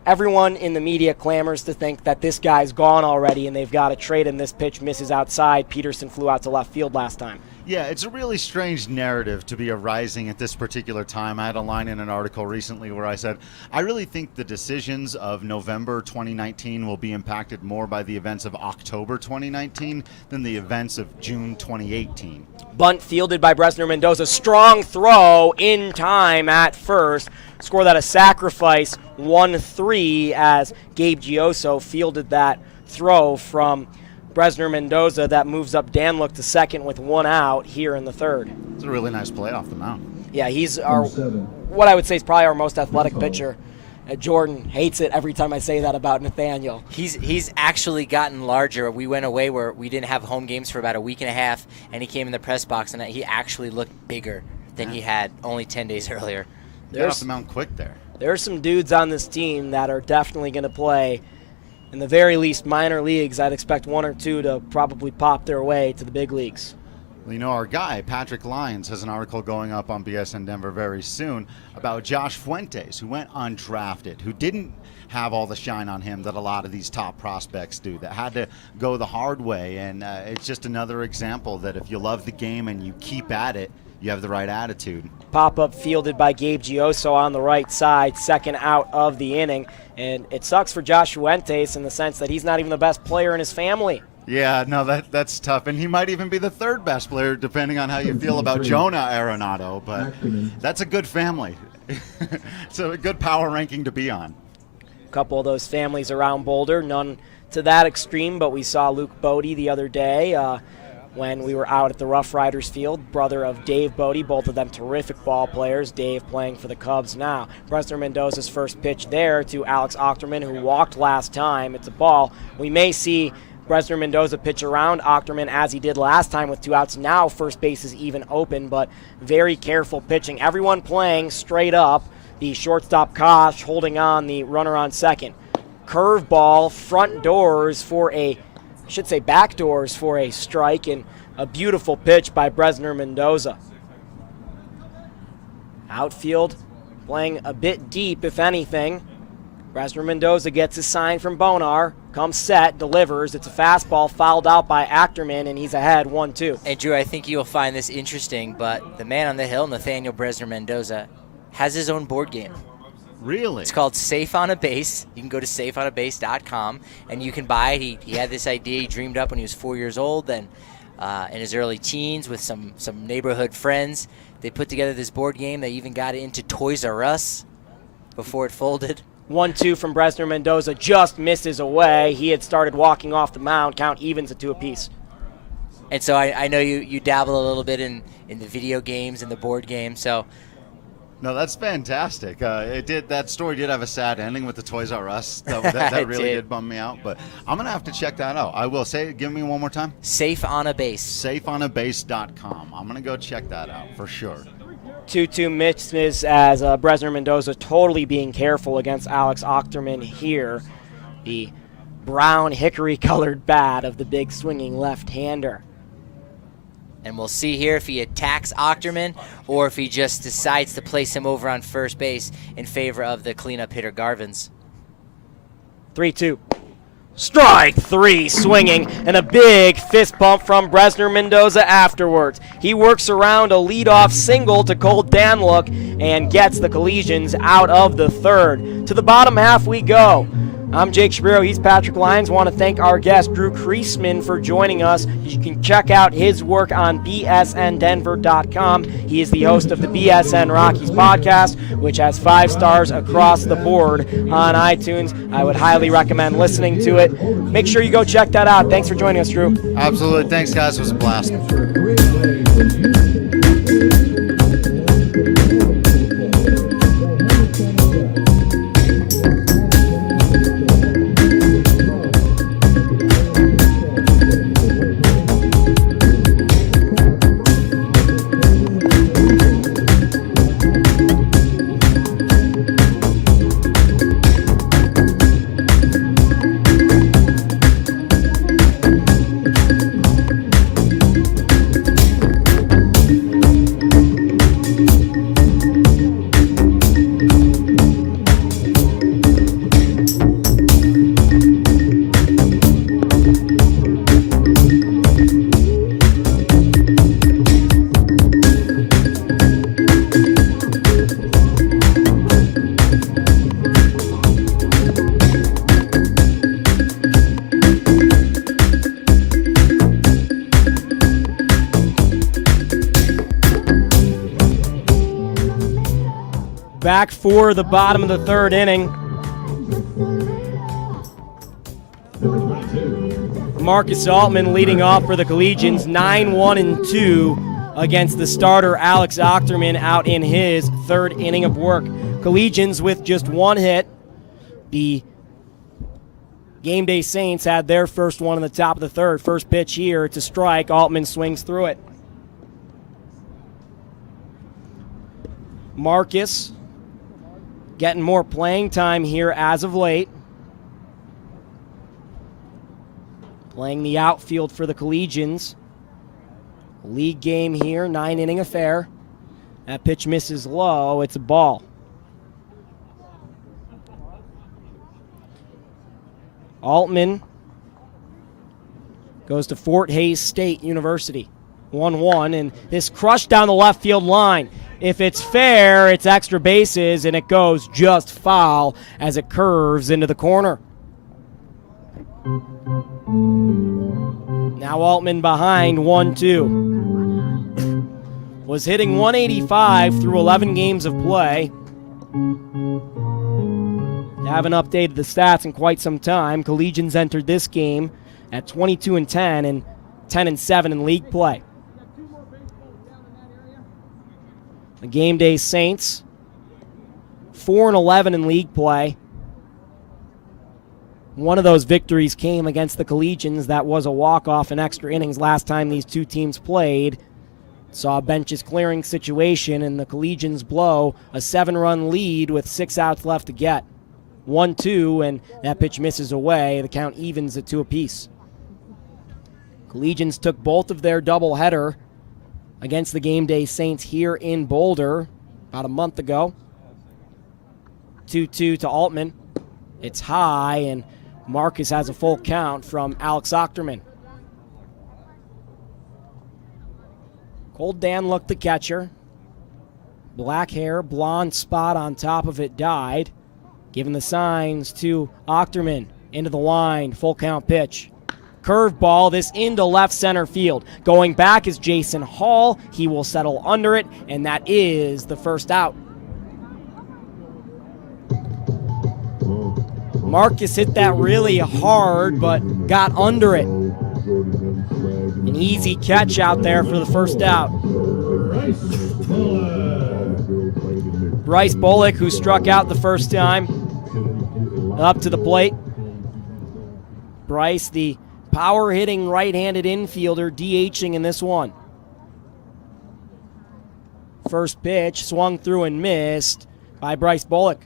everyone in the media clamors to think that this guy's gone already and they've got to trade him. This pitch misses outside. Peterson flew out to left field last time. Yeah, it's a really strange narrative to be arising at this particular time. I had a line in an article recently where I said, I really think the decisions of November 2019 will be impacted more by the events of October 2019 than the events of June 2018. Bunt fielded by Bresner Mendoza. Strong throw in time at first. Score that a sacrifice 1-3 as Gabe Gioso fielded that throw from Bresner Mendoza that moves up Danlook to second with 1 out here in the third. It's a really nice play off the mound. Yeah, he's what I would say is probably our most athletic pitcher. Jordan hates it every time I say that about Nathaniel. He's actually gotten larger. We went away where we didn't have home games for about a week and a half, and he came in the press box, and he actually looked bigger than he had only 10 days earlier. Got off the mound quick there. There's some dudes on this team that are definitely going to play in the very least minor leagues. I'd expect 1 or 2 to probably pop their way to the big leagues. Well, you know, our guy, Patrick Lyons, has an article going up on BSN Denver very soon about Josh Fuentes, who went undrafted, who didn't have all the shine on him that a lot of these top prospects do, that had to go the hard way. And it's just another example that if you love the game and you keep at it, you have the right attitude. Pop-up fielded by Gabe Gioso on the right side, second out of the inning. And it sucks for Josh Fuentes in the sense that he's not even the best player in his family. Yeah, no, that's tough. And he might even be the third best player, depending on how you feel about Jonah Arenado. But that's a good family. It's a good power ranking to be on. A couple of those families around Boulder, none to that extreme, but we saw Luke Bodie the other day when we were out at the Rough Riders field, brother of Dave Bodie, both of them terrific ball players. Dave playing for the Cubs now. Bresner Mendoza's first pitch there to Alex Ochterman, who walked last time. It's a ball. We may see Bresner Mendoza pitch around Ochterman as he did last time with 2 outs. Now first base is even open, but very careful pitching. Everyone playing straight up. The shortstop Kosh holding on the runner on second. Curveball, front doors for back doors for a strike, and a beautiful pitch by Bresner Mendoza. Outfield playing a bit deep, if anything. Bresner Mendoza gets his sign from Bonar, comes set, delivers. It's a fastball fouled out by Achterman, and he's ahead 1-2. And Drew, I think you'll find this interesting, but the man on the hill, Nathaniel Bresner Mendoza, has his own board game. Really? It's called Safe on a Base. You can go to safeonabase.com, and you can buy it. He had this idea he dreamed up when he was 4 years old, and in his early teens with some neighborhood friends. They put together this board game. They even got it into Toys R Us before it folded. 1-2 from Bresner Mendoza, just misses away. He had started walking off the mound, count evens at 2 apiece. And so I know you dabble a little bit in the video games and the board game, so... No, that's fantastic. That story did have a sad ending with the Toys R Us. That really did bum me out. But I'm going to have to check that out. I will. Give me one more time. Safe on a Base. Safeonabase.com. I'm going to go check that out for sure. 2-2 misses as Bresner Mendoza totally being careful against Alex Ochterman here. The brown hickory-colored bat of the big swinging left-hander. And we'll see here if he attacks Ochterman or if he just decides to place him over on first base in favor of the cleanup hitter Garvins. 3-2. Strike 3 swinging, and a big fist bump from Bresner Mendoza afterwards. He works around a leadoff single to Cole Danlook and gets the Collegians out of the third. To the bottom half we go. I'm Jake Shapiro. He's Patrick Lyons. Want to thank our guest, Drew Creasman, for joining us. You can check out his work on bsndenver.com. He is the host of the BSN Rockies podcast, which has 5 stars across the board on iTunes. I would highly recommend listening to it. Make sure you go check that out. Thanks for joining us, Drew. Absolutely. Thanks, guys. It was a blast. back for the bottom of the third inning. Number 22. Marcus Altman leading off for the Collegians, 9-1-2 against the starter Alex Ochterman out in his third inning of work. Collegians with just one hit. The Game Day Saints had their first one in the top of the third. First pitch here, it's a strike. Altman swings through it. Marcus getting more playing time here as of late. Playing the outfield for the Collegians. League game here, 9-inning affair. That pitch misses low. It's a ball. Altman goes to Fort Hays State University. 1-1, and this crush down the left field line. If it's fair, it's extra bases, and it goes just foul as it curves into the corner. Now Altman behind 1-2. Was hitting 185 through 11 games of play. Haven't updated the stats in quite some time. Collegians entered this game at 22-10 and 10-7 in league play. The Game Day Saints, 4-11 in league play. One of those victories came against the Collegians. That was a walk-off in extra innings last time these two teams played. Saw a benches clearing situation, and the Collegians blow a 7-run lead with 6 outs left to get. 1-2, and that pitch misses away. The count evens at 2 apiece. Collegians took both of their doubleheader against the Game Day Saints here in Boulder about a month ago. 2-2 to Altman. It's high, and Marcus has a full count from Alex Ochterman. Cold Dan looked the catcher. Black hair, blonde spot on top of it dyed. Giving the signs to Ochterman. Into the line, full count pitch. Curveball, this into left center field. Going back is Jason Hall. He will settle under it, and that is the first out. Marcus hit that really hard, but got under it. An easy catch out there for the first out. Bryce Bullock, who struck out the first time, up to the plate. Bryce, the power-hitting right-handed infielder, DHing in this one. First pitch swung through and missed by Bryce Bullock.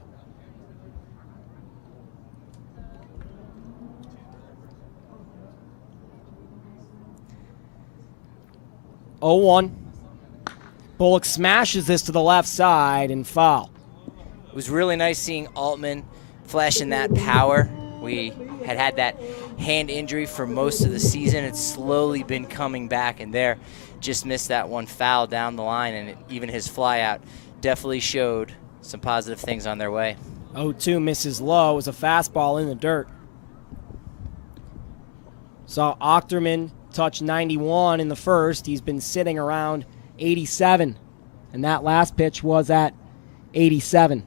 Oh, 1. Bullock smashes this to the left side and foul. It was really nice seeing Altman flashing that power. We had that hand injury for most of the season. It's slowly been coming back, and there just missed that one foul down the line, and even his flyout definitely showed some positive things on their way. 0-2 misses low. It was a fastball in the dirt. Saw Ochterman touch 91 in the first. He's been sitting around 87, and that last pitch was at 87.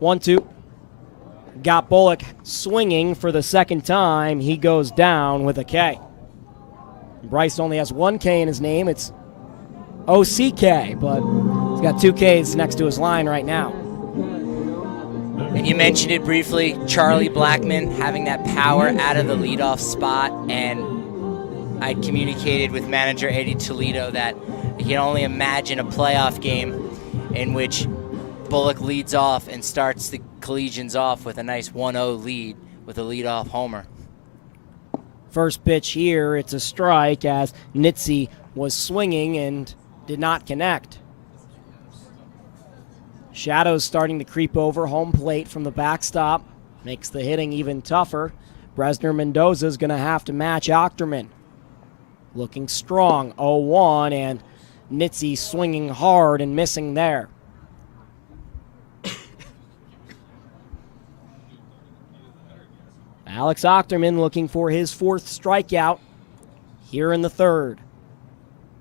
1-2. Got Bullock swinging for the second time. He goes down with a K. Bryce only has 1 K in his name. It's OCK, but he's got 2 Ks next to his line right now. And you mentioned it briefly, Charlie Blackmon having that power out of the leadoff spot, and I communicated with manager Eddie Toledo that you can only imagine a playoff game in which Bullock leads off and starts the Collegians off with a nice 1-0 lead with a leadoff homer. First pitch here, it's a strike as Nitze was swinging and did not connect. Shadows starting to creep over home plate from the backstop. Makes the hitting even tougher. Bresner Mendoza is going to have to match Ochterman. Looking strong, 0-1, and Nitze swinging hard and missing there. Alex Ochterman looking for his 4th strikeout here in the third.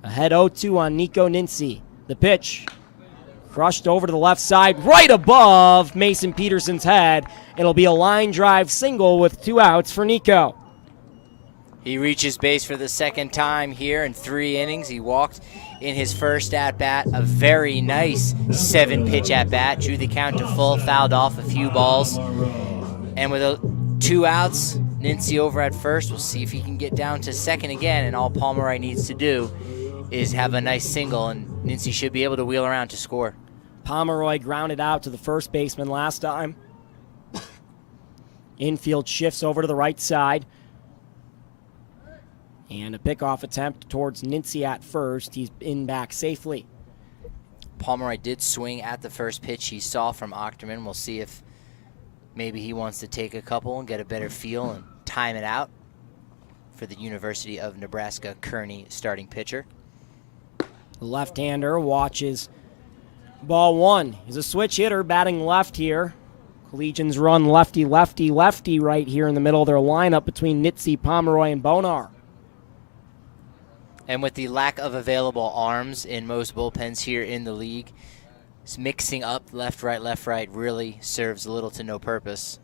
Ahead 0-2 on Nico Nincy. The pitch crushed over to the left side, right above Mason Peterson's head. It'll be a line drive single with 2 outs for Nico. He reaches base for the second time here in 3 innings. He walked in his first at-bat, a very nice 7-pitch at-bat. Drew the count to full, fouled off a few balls. And with 2 outs, Nincy over at first. We'll see if he can get down to second again, and all Pomeroy needs to do is have a nice single, and Nincy should be able to wheel around to score. Pomeroy grounded out to the first baseman last time. Infield shifts over to the right side. And a pickoff attempt towards Nincy at first. He's in back safely. Pomeroy did swing at the first pitch he saw from Ochterman. We'll see if maybe he wants to take a couple and get a better feel and time it out for the University of Nebraska Kearney starting pitcher. The left-hander watches ball 1. He's a switch hitter batting left here. Collegians run lefty, lefty, lefty right here in the middle of their lineup between Nincy, Pomeroy, and Bonar. And with the lack of available arms in most bullpens here in the league, mixing up left, right really serves little to no purpose.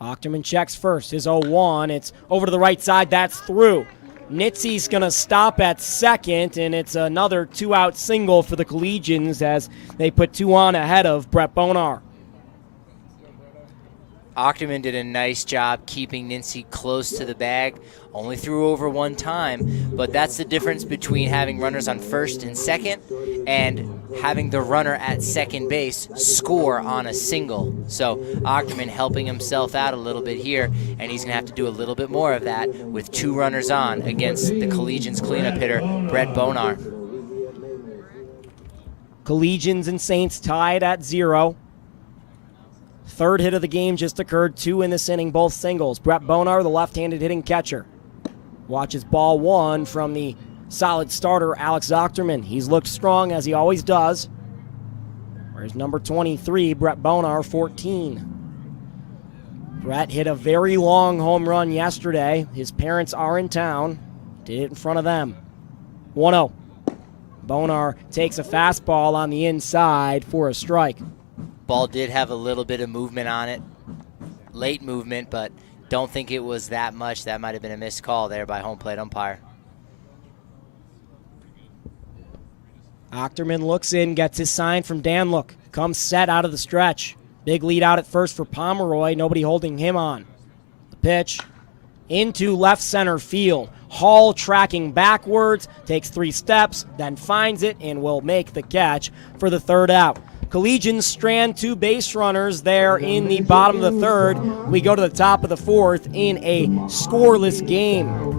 Ochterman checks first. His 0-1. It's over to the right side. That's through. Nitsy's going to stop at second, and it's another 2-out single for the Collegians as they put 2 on ahead of Brett Bonar. Ochterman did a nice job keeping Nincy close to the bag. Only threw over 1 time, but that's the difference between having runners on first and second and having the runner at second base score on a single. So Ochterman helping himself out a little bit here, and he's going to have to do a little bit more of that with 2 runners on against the Collegians cleanup hitter, Brett Bonar. Collegians and Saints tied at 0. Third hit of the game just occurred, 2 in this inning, both singles. Brett Bonar, the left-handed hitting catcher. Watches ball 1 from the solid starter, Alex Ochterman. He's looked strong, as he always does. Whereas number 23, Brett Bonar, 14. Brett hit a very long home run yesterday. His parents are in town. Did it in front of them. 1-0. Bonar takes a fastball on the inside for a strike. Ball did have a little bit of movement on it. Late movement, but don't think it was that much. That might have been a missed call there by home plate umpire. Ochterman looks in, gets his sign from Danlook. Comes set out of the stretch. Big lead out at first for Pomeroy. Nobody holding him on. The pitch into left center field. Hall tracking backwards, takes 3 steps, then finds it and will make the catch for the 3rd out. Collegians strand 2 base runners there in the bottom of the 3rd. We go to the top of the 4th in a scoreless game.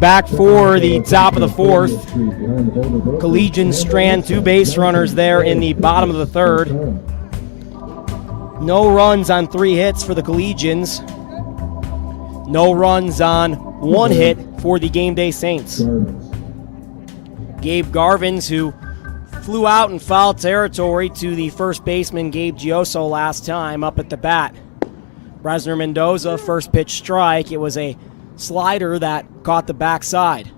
Back for the top of the 4th. Collegians strand 2 base runners there in the bottom of the 3rd. No runs on 3 hits for the Collegians. No runs on 1 hit for the Game Day Saints. Gabe Garvins, who flew out in foul territory to the first baseman Gabe Gioso last time, up at the bat. Bresner Mendoza, first pitch strike. It was a slider that caught the backside.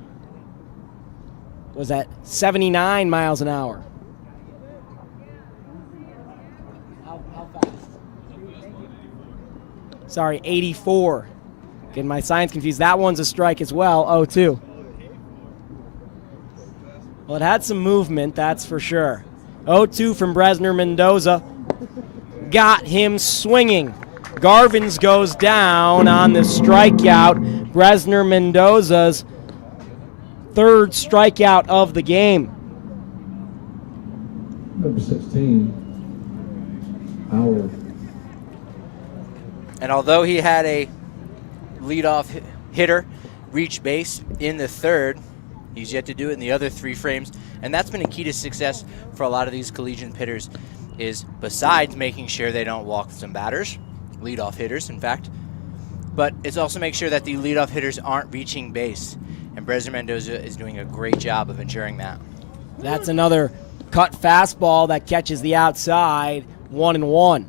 Was at 79 miles an hour. How fast? Sorry, 84. Getting my signs confused. That one's a strike as well, 0-2. Well, it had some movement, that's for sure. 0-2 from Bresner Mendoza. Got him swinging. Garvins goes down on the strikeout. Bresner Mendoza's 3rd strikeout of the game. Number 16, Howard. And although he had a leadoff hitter reach base in the 3rd, he's yet to do it in the other 3 frames. And that's been a key to success for a lot of these collegiate hitters, is besides making sure they don't walk some batters, leadoff hitters, in fact, but it's also make sure that the leadoff hitters aren't reaching base. And Bresner Mendoza is doing a great job of ensuring that. That's another cut fastball that catches the outside, 1-1.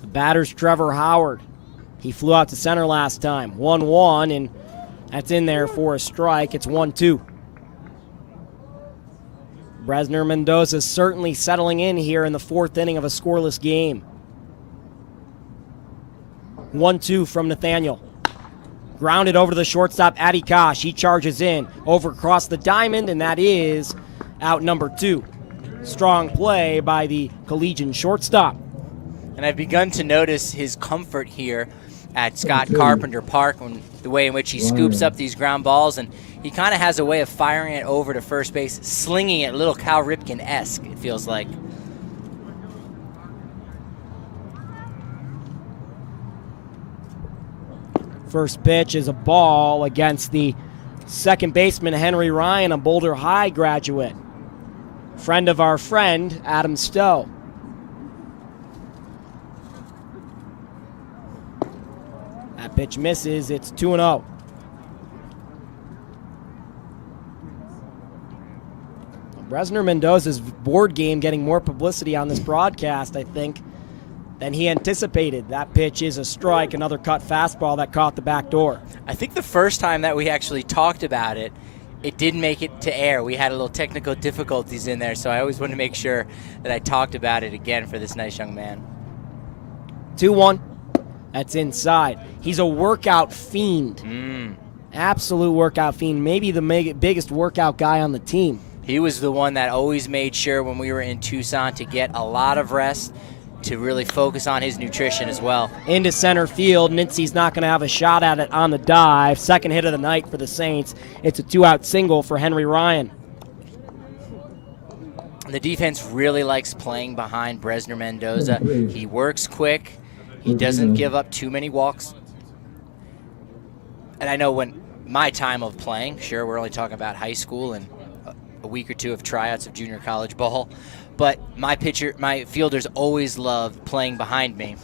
The batter's Trevor Howard. He flew out to center last time, 1-1, and that's in there for a strike. It's 1-2. Bresner Mendoza certainly settling in here in the 4th inning of a scoreless game. 1-2 from Nathaniel. Grounded over to the shortstop, Addy Kosh. He charges in over across the diamond, and that is out number 2. Strong play by the Collegian shortstop. And I've begun to notice his comfort here at Scott Carpenter Park, the way in which he scoops up these ground balls, and he kind of has a way of firing it over to first base, slinging it a little Cal Ripken-esque, it feels like. First pitch is a ball against the second baseman, Henry Ryan, a Boulder High graduate. Friend of our friend, Adam Stowe. That pitch misses. It's 2-0. Bresner Mendoza's board game getting more publicity on this broadcast, I think, than he anticipated. That pitch is a strike, another cut fastball that caught the back door. I think the first time that we actually talked about it, it didn't make it to air. We had a little technical difficulties in there, so I always want to make sure that I talked about it again for this nice young man. 2-1. That's inside. He's a workout fiend. Absolute workout fiend. Maybe the biggest workout guy on the team. He was the one that always made sure when we were in Tucson to get a lot of rest, to really focus on his nutrition as well. Into center field. Nitzy's not going to have a shot at it on the dive. Second hit of the night for the Saints. It's a 2-out single for Henry Ryan. The defense really likes playing behind Bresner Mendoza. He works quick. He doesn't give up too many walks. And I know when my time of playing, sure, we're only talking about high school and a week or two of tryouts of junior college ball, but my fielders always loved playing behind me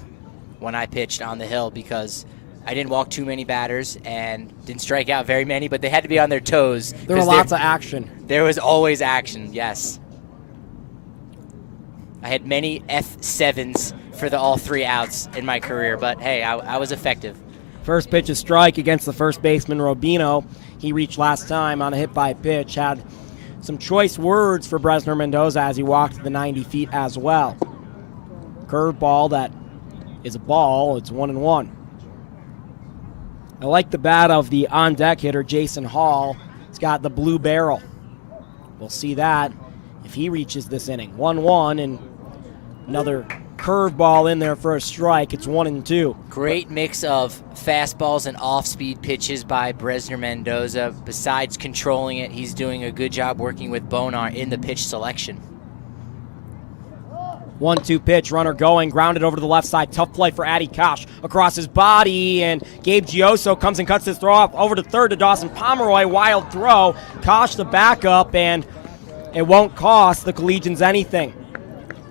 when I pitched on the hill, because I didn't walk too many batters and didn't strike out very many, but they had to be on their toes. There was lots of action. There was always action, yes. I had many F7s for all 3 outs in my career, but hey, I was effective. First pitch, a strike against the first baseman, Robino. He reached last time on a hit by pitch. Had some choice words for Bresner Mendoza as he walked the 90 feet as well. Curveball that is a ball. It's 1-1. I like the bat of the on-deck hitter, Jason Hall. He's got the blue barrel. We'll see that if he reaches this inning. 1-1, and another curveball in there for a strike. It's 1-2. Great mix of fastballs and off-speed pitches by Bresner Mendoza. Besides controlling it, he's doing a good job working with Bonar in the pitch selection. 1-2 pitch, runner going, grounded over to the left side. Tough play for Addy Kosh across his body, and Gabe Gioso comes and cuts this throw off over to third to Dawson Pomeroy. Wild throw. Kosh the backup, and it won't cost the Collegians anything.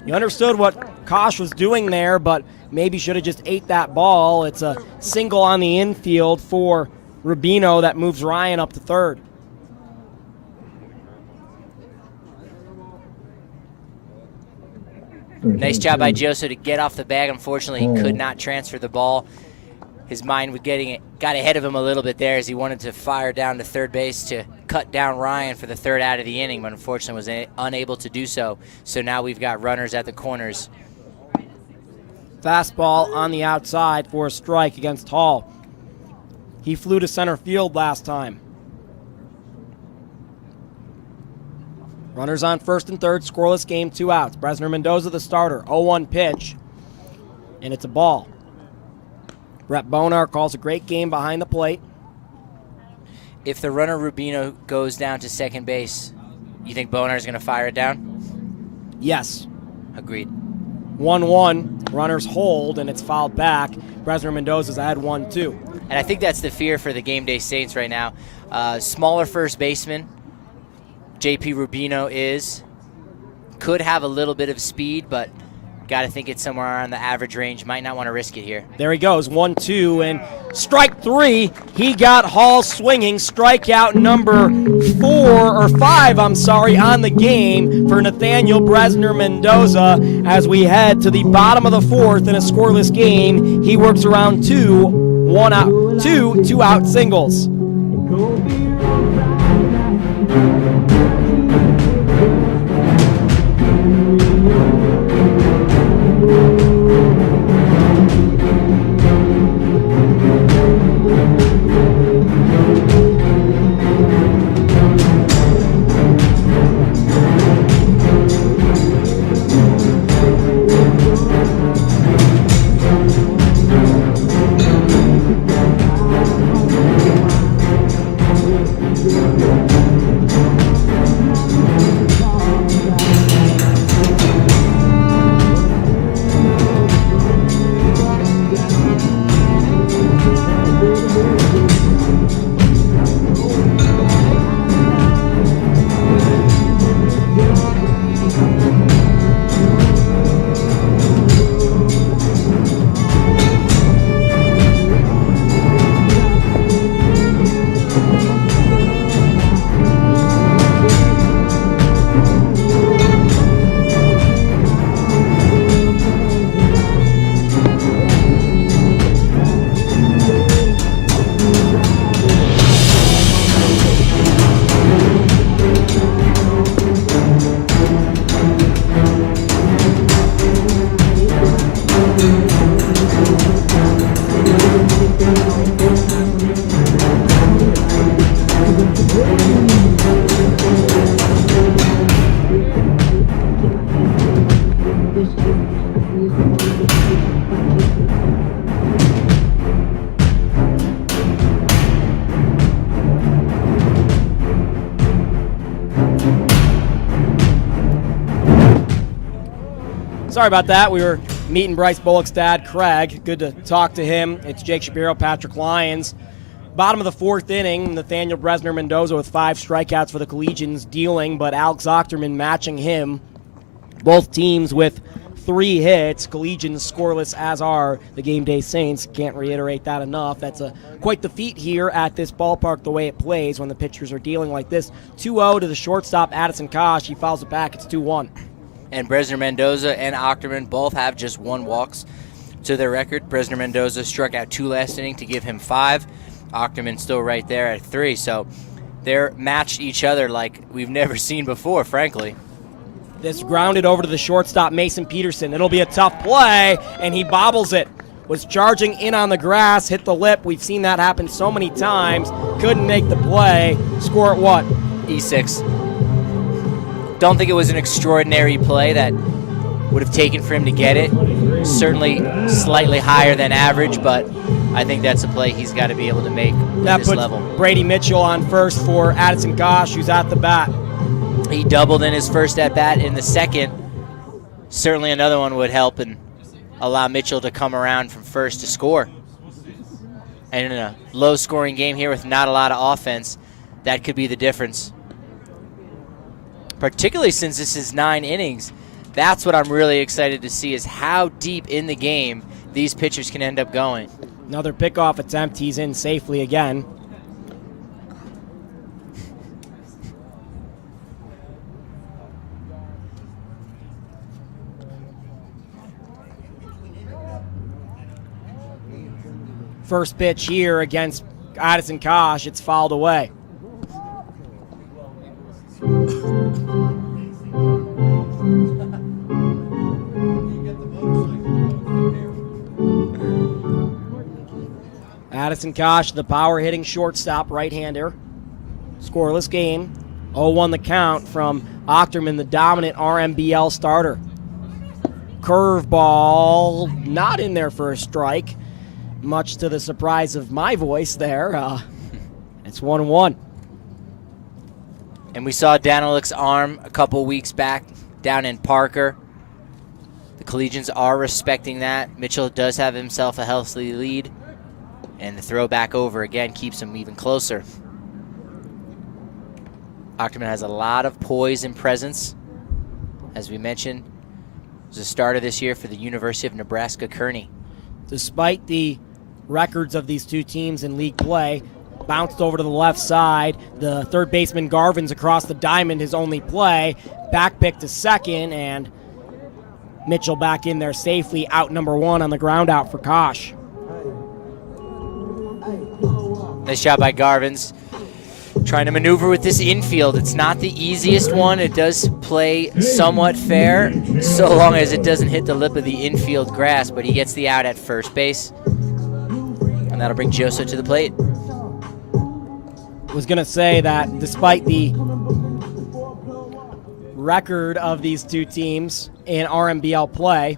You understood what Kosh was doing there, but maybe should have just ate that ball. It's a single on the infield for Rubino that moves Ryan up to third. Nice job by Joso to get off the bag. Unfortunately, he could not transfer the ball. His mind was got ahead of him a little bit there as he wanted to fire down to third base to cut down Ryan for the third out of the inning, but unfortunately was unable to do so. So now we've got runners at the corners. Fastball on the outside for a strike against Hall. He flew to center field last time. Runners on first and third, scoreless game, 2 outs. Bresner Mendoza, the starter, 0-1 pitch, and it's a ball. Brett Bonar calls a great game behind the plate. If the runner Rubino goes down to second base, you think Bonar is going to fire it down? Yes. Agreed. 1-1, runners hold, and it's fouled back. Bresner Mendoza's ahead 1-2. And I think that's the fear for the Game Day Saints right now. Smaller first baseman, JP Rubino could have a little bit of speed, but got to think it's somewhere around the average range. Might not want to risk it here. There he goes, 1-2, and strike 3. He got Hall swinging. Strikeout number 5 on the game for Nathaniel Bresner Mendoza. As we head to the bottom of the fourth in a scoreless game, he works around 2 out singles. Sorry about that. We were meeting Bryce Bullock's dad, Craig. Good to talk to him. It's Jake Shapiro, Patrick Lyons. Bottom of the fourth inning, Nathaniel Bresner Mendoza with 5 strikeouts for the Collegians dealing, but Alex Ochterman matching him. Both teams with 3 hits. Collegians scoreless, as are the Game Day Saints. Can't reiterate that enough. That's quite the feat here at this ballpark, the way it plays when the pitchers are dealing like this. 2-0 to the shortstop, Addison Kosh. He fouls it back. It's 2-1. And Bresner Mendoza and Ochterman both have just 1 walks to their record. Bresner Mendoza struck out 2 last inning to give him 5. Ochterman still right there at 3. So they're matched each other like we've never seen before, frankly. This grounded over to the shortstop, Mason Peterson. It'll be a tough play, and he bobbles it. Was charging in on the grass, hit the lip. We've seen that happen so many times. Couldn't make the play. Score at what? E6. Don't think it was an extraordinary play that would have taken for him to get it. Certainly slightly higher than average, but I think that's a play he's got to be able to make at this level. Brady Mitchell on first for Addison Kosh, who's at the bat. He doubled in his first at-bat in the second. Certainly another one would help and allow Mitchell to come around from first to score. And in a low-scoring game here with not a lot of offense, that could be the difference. Particularly since this is 9 innings. That's what I'm really excited to see, is how deep in the game these pitchers can end up going. Another pickoff attempt. He's in safely again. First pitch here against Addison Kosh. It's fouled away. Addison Kosh, the power-hitting shortstop, right-hander. Scoreless game. 0-1 the count from Ochterman, the dominant RMBL starter. Curveball, not in there for a strike. Much to the surprise of my voice there. It's 1-1. And we saw Danilik's arm a couple weeks back down in Parker. The Collegians are respecting that. Mitchell does have himself a healthy lead. And the throw back over again keeps him even closer. Ochterman has a lot of poise and presence. As we mentioned, was a starter this year for the University of Nebraska Kearney. Despite the records of these two teams in league play, bounced over to the left side. The third baseman Garvin's across the diamond, his only play. Back pick to second, and Mitchell back in there safely, out number one on the ground out for Kosh. Nice job by Garvin's. Trying to maneuver with this infield. It's not the easiest one. It does play somewhat fair, so long as it doesn't hit the lip of the infield grass, but he gets the out at first base. And that'll bring Gioso to the plate. Was going to say that despite the record of these two teams in RMBL play,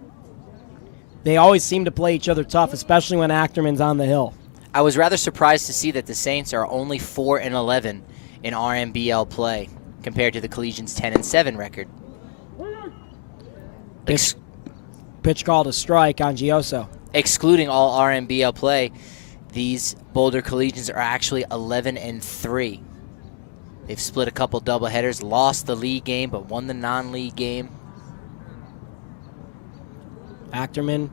they always seem to play each other tough, especially when Achterman's on the hill. I was rather surprised to see that the Saints are only 4-11 in RMBL play compared to the Collegians' 10-7 record. Pitch called a strike on Gioso. Excluding all RMBL play, these Boulder Collegians are actually 11-3. They've split a couple doubleheaders, lost the league game, but won the non-league game. Achterman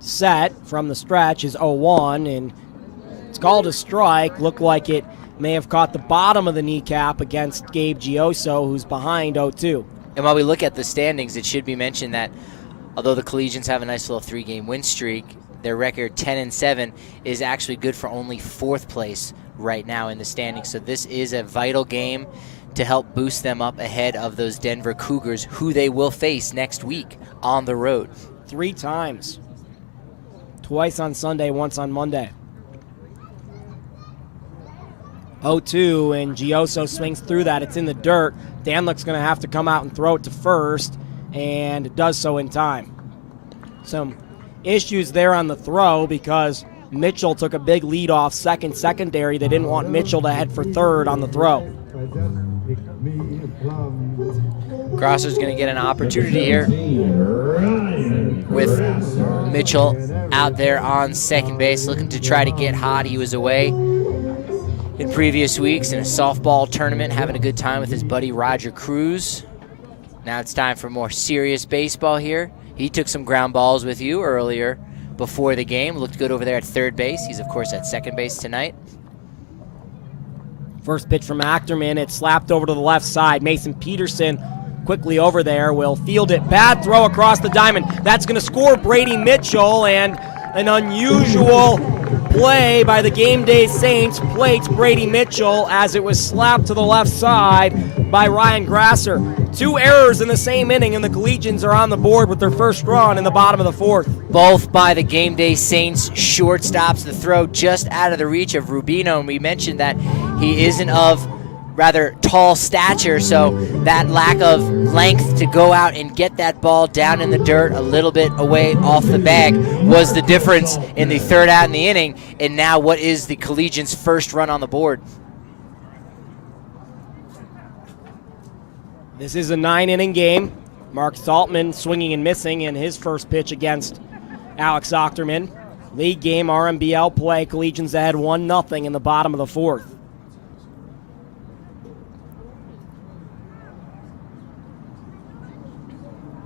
set from the stretch is 0-1, and it's called a strike. Looked like it may have caught the bottom of the kneecap against Gabe Gioso, who's behind 0-2. And while we look at the standings, it should be mentioned that although the Collegians have a nice little 3-game win streak, their record 10-7 is actually good for only 4th place right now in the standings. So this is a vital game to help boost them up ahead of those Denver Cougars, who they will face next week on the road. 3 times. Twice on Sunday, once on Monday. 0-2, and Gioso swings through that. It's in the dirt. Danilik's going to have to come out and throw it to first, and does so in time. Some issues there on the throw because Mitchell took a big lead off secondary. They didn't want Mitchell to head for third on the throw. Grosser's going to get an opportunity here with Mitchell out there on second base, looking to try to get hot. He was away in previous weeks in a softball tournament, having a good time with his buddy Roger Cruz. Now it's time for more serious baseball here. He took some ground balls with you earlier before the game. Looked good over there at third base. He's, of course, at second base tonight. First pitch from Achterman. It's slapped over to the left side. Mason Peterson quickly over there will field it. Bad throw across the diamond. That's going to score Brady Mitchell, and an unusual play by the Game Day Saints plates Brady Mitchell as it was slapped to the left side by Ryan Grasser. 2 errors in the same inning, and the Collegians are on the board with their first run in the bottom of the 4th. Both by the Game Day Saints shortstops. The throw just out of the reach of Rubino, and we mentioned that he isn't of rather tall stature, so that lack of length to go out and get that ball down in the dirt a little bit away off the bag was the difference in the third out in the inning, and now what is the Collegians' first run on the board. This is a 9-inning game. Mark Saltman swinging and missing in his first pitch against Alex Ochterman. League game RMBL play. Collegians ahead 1-0 in the bottom of the 4th.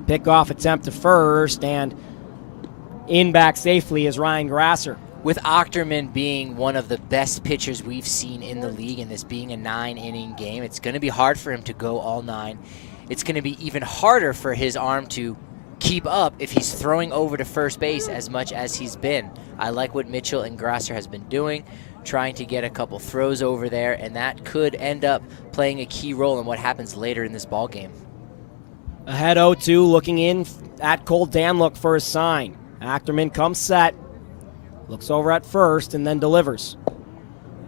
Pickoff attempt to first, and in back safely is Ryan Grasser. With Ochterman being one of the best pitchers we've seen in the league and this being a 9-inning game, it's going to be hard for him to go all 9. It's going to be even harder for his arm to keep up if he's throwing over to first base as much as he's been. I like what Mitchell and Grasser has been doing, trying to get a couple throws over there, and that could end up playing a key role in what happens later in this ball game. Ahead 0-2, looking in at Cole Danlook for a sign. Achterman comes set, looks over at first, and then delivers.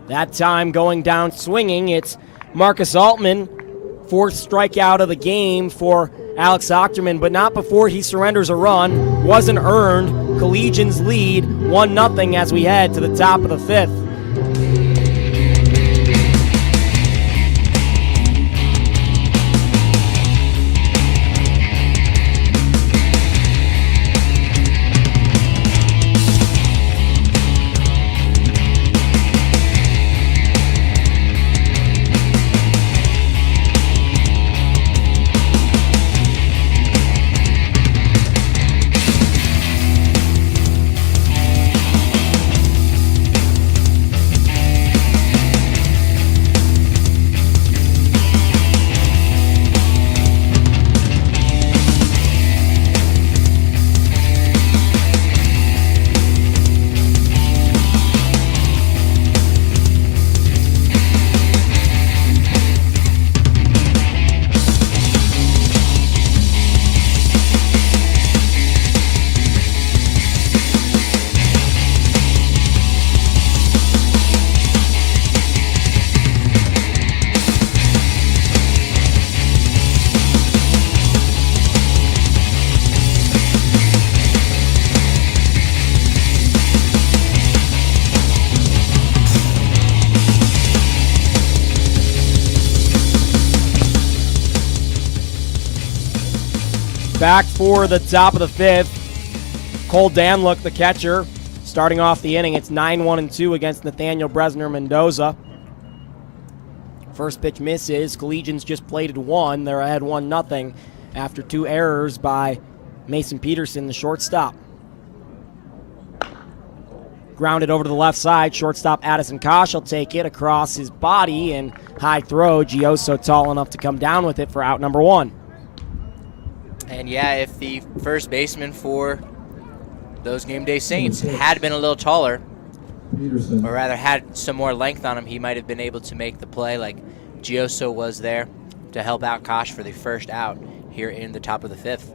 That time going down swinging, it's Marcus Altman. 4th strikeout of the game for Alex Ochterman, but not before he surrenders a run. Wasn't earned. Collegians lead 1-0 as we head to the top of the 5th. Back for the top of the 5th. Cole Danlook, the catcher, starting off the inning. It's 9-1-2 against Nathaniel Bresner Mendoza. First pitch misses. Collegians just plated 1. They're ahead 1-0 after 2 errors by Mason Peterson, the shortstop. Grounded over to the left side. Shortstop Addison Kosh will take it across his body, and high throw. Gioso tall enough to come down with it for out number 1. And yeah, if the first baseman for those game day Saints had been a little taller, or rather had some more length on him, he might have been able to make the play like Gioso was there to help out Kosh for the first out here in the top of the 5th.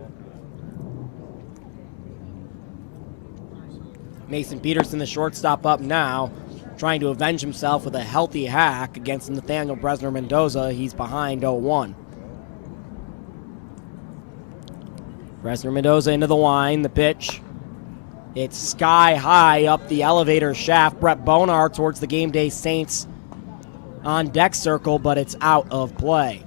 Mason Peterson, the shortstop, up now, trying to avenge himself with a healthy hack against Nathaniel Bresner Mendoza. He's behind 0-1. Bresner Mendoza into the line, the pitch. It's sky high up the elevator shaft. Brett Bonar towards the game day Saints on deck circle, but it's out of play.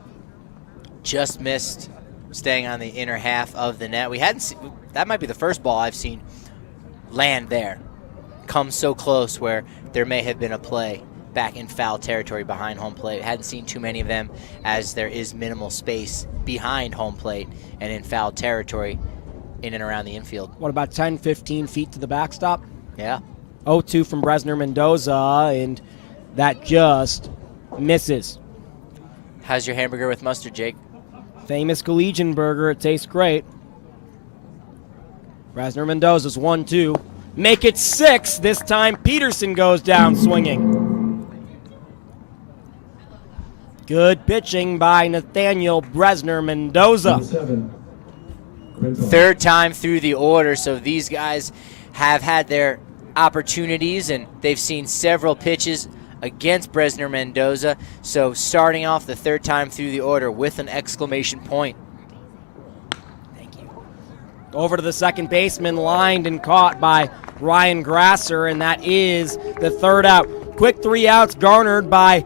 Just missed, staying on the inner half of the net. We hadn't seen, that might be the first ball I've seen land there, come so close where there may have been a play back in foul territory behind home plate. Hadn't seen too many of them, as there is minimal space behind home plate and in foul territory in and around the infield. What about 10, 15 feet to the backstop? Yeah. 0-2 from Bresner Mendoza, and that just misses. How's your hamburger with mustard, Jake? Famous Collegian burger. It tastes great. Bresner Mendoza's 1-2. Make it 6. This time Peterson goes down swinging. Good pitching by Nathaniel Bresner Mendoza. Third time through the order, so these guys have had their opportunities and they've seen several pitches against Bresner Mendoza. So starting off the third time through the order with an exclamation point. Thank you. Over to the second baseman, lined and caught by Ryan Grasser, and that is the third out. Quick 3 outs garnered by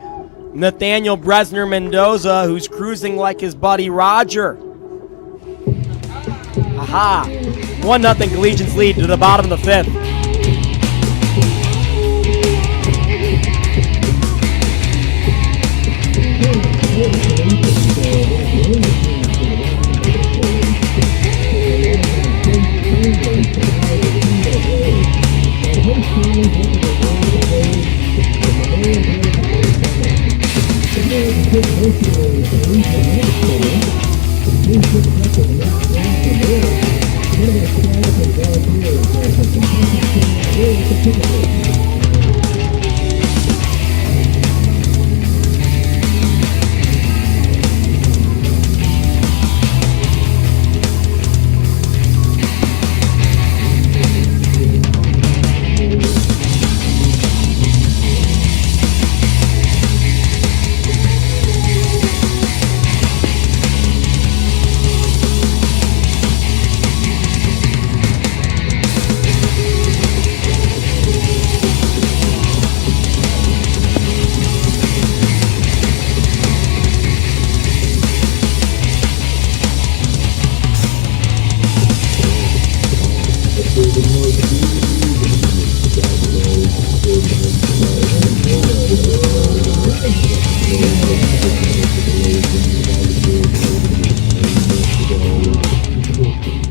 Nathaniel Bresner Mendoza, who's cruising like his buddy Roger. Aha! 1-0 Collegians lead to the bottom of the 5th.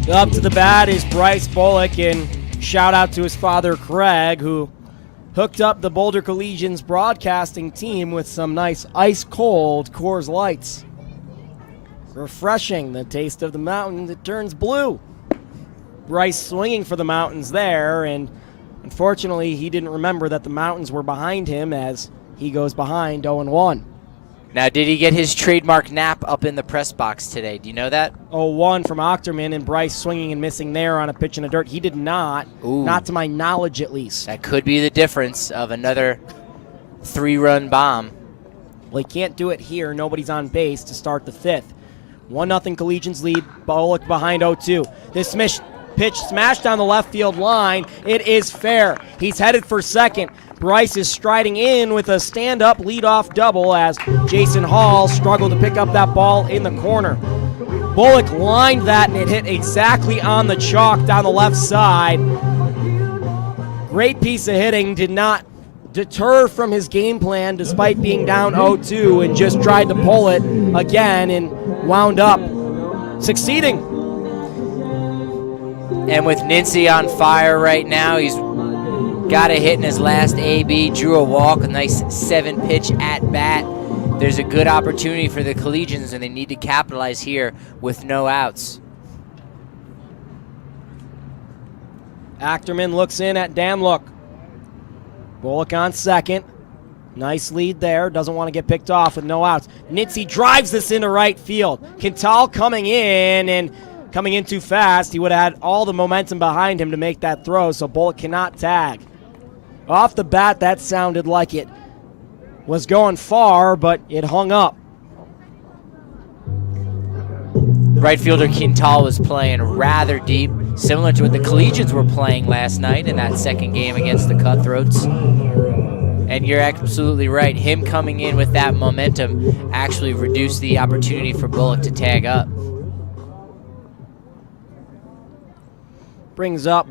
Up to the bat is Bryce Bullock, and shout out to his father Craig, who hooked up the Boulder Collegians broadcasting team with some nice ice-cold Coors Lights. Refreshing, the taste of the mountain that turns blue. Bryce swinging for the mountains there, and unfortunately he didn't remember that the mountains were behind him as he goes behind 0-1. Now, did he get his trademark nap up in the press box today? Do you know that? 0-1 from Ochterman, and Bryce swinging and missing there on a pitch in the dirt. He did not, Ooh. not to my knowledge at least. That could be the difference of another 3-run bomb. Well, he can't do it here. Nobody's on base to start the fifth. 1-0 Collegians lead. Bullock behind 0-2. This pitch smashed down the left field line. It is fair. He's headed for second. Bryce is striding in with a stand-up leadoff double as Jason Hall struggled to pick up that ball in the corner. Bullock lined that, and it hit exactly on the chalk down the left side. Great piece of hitting. Did not deter from his game plan despite being down 0-2, and just tried to pull it again and wound up succeeding. And with Nincy on fire right now, he's got a hit in his last AB, drew a walk, a nice 7-pitch at bat. There's a good opportunity for the Collegians, and they need to capitalize here with no outs. Achterman looks in at Damlook. Bullock on second. Nice lead there. Doesn't want to get picked off with no outs. Nincy drives this into right field. Quintal coming in, and coming in too fast. He would have had all the momentum behind him to make that throw, so Bullock cannot tag. Off the bat, that sounded like it was going far, but it hung up. Right fielder Quintal was playing rather deep, similar to what the Collegians were playing last night in that second game against the Cutthroats. And you're absolutely right. Him coming in with that momentum actually reduced the opportunity for Bullock to tag up. Brings up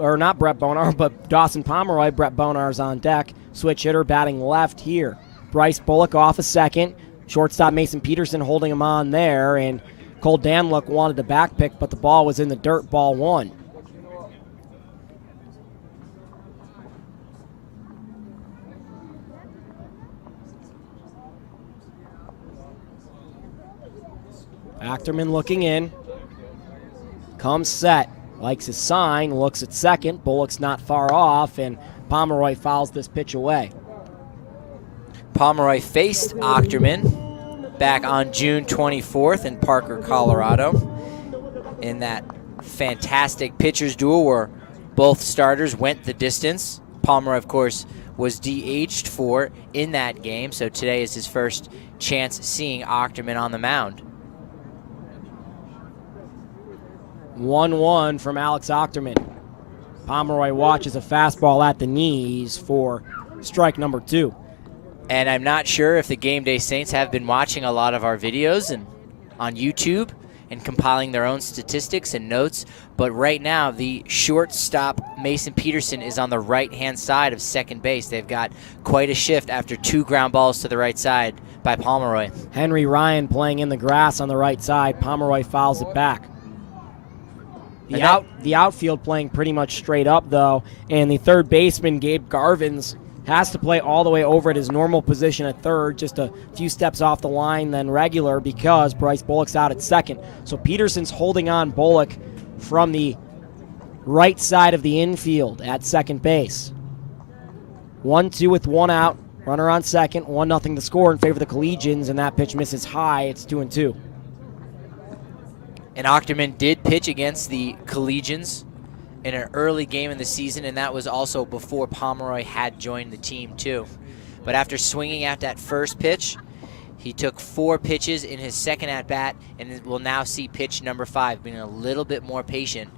not Brett Bonar, but Dawson Pomeroy. Brett Bonar's on deck. Switch hitter batting left here. Bryce Bullock off a second. Shortstop Mason Peterson holding him on there, and Cole Damlook wanted to back pick, but the ball was in the dirt, ball one. Achterman looking in. Comes set. Likes his sign, looks at second. Bullock's not far off, and Pomeroy fouls this pitch away. Pomeroy faced Ochterman back on June 24th in Parker, Colorado, in that fantastic pitchers duel where both starters went the distance. Pomeroy, of course, was DH'd for in that game, so today is his first chance seeing Ochterman on the mound. 1-1 from Alex Ochterman. Pomeroy watches a fastball at the knees for strike number 2. And I'm not sure if the Game Day Saints have been watching a lot of our videos and on YouTube and compiling their own statistics and notes, but right now the shortstop Mason Peterson is on the right-hand side of second base. They've got quite a shift after 2 ground balls to the right side by Pomeroy. Henry Ryan playing in the grass on the right side. Pomeroy fouls it back. The outfield playing pretty much straight up, though, and the third baseman, Gabe Garvin's has to play all the way over at his normal position at third, just a few steps off the line than regular because Bryce Bullock's out at second. So Peterson's holding on Bullock from the right side of the infield at second base. 1-2 with one out. Runner on second. 1-0 to score in favor of the Collegians, and that pitch misses high. It's 2-2. And Ochterman did pitch against the Collegians in an early game in the season, and that was also before Pomeroy had joined the team too. But after swinging at that first pitch, he took 4 pitches in his second at-bat, and will now see pitch number 5, being a little bit more patient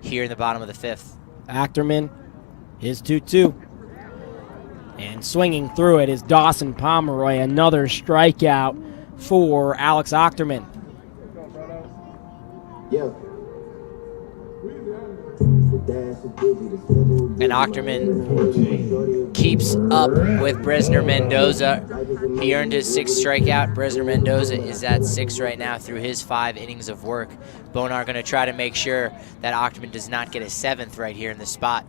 here in the bottom of the 5th. Achterman is 2-2. And swinging through it is Dawson Pomeroy, another strikeout for Alex Ochterman. And Ochterman keeps up with Bresner Mendoza. He earned his 6th strikeout. Bresner Mendoza is at 6 right now through his 5 innings of work. Bonar going to try to make sure that Ochterman does not get a 7th right here in the spot.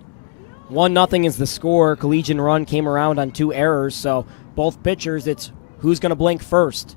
1-0 is the score. Collegian run came around on 2 errors, so both pitchers, it's who's going to blink first.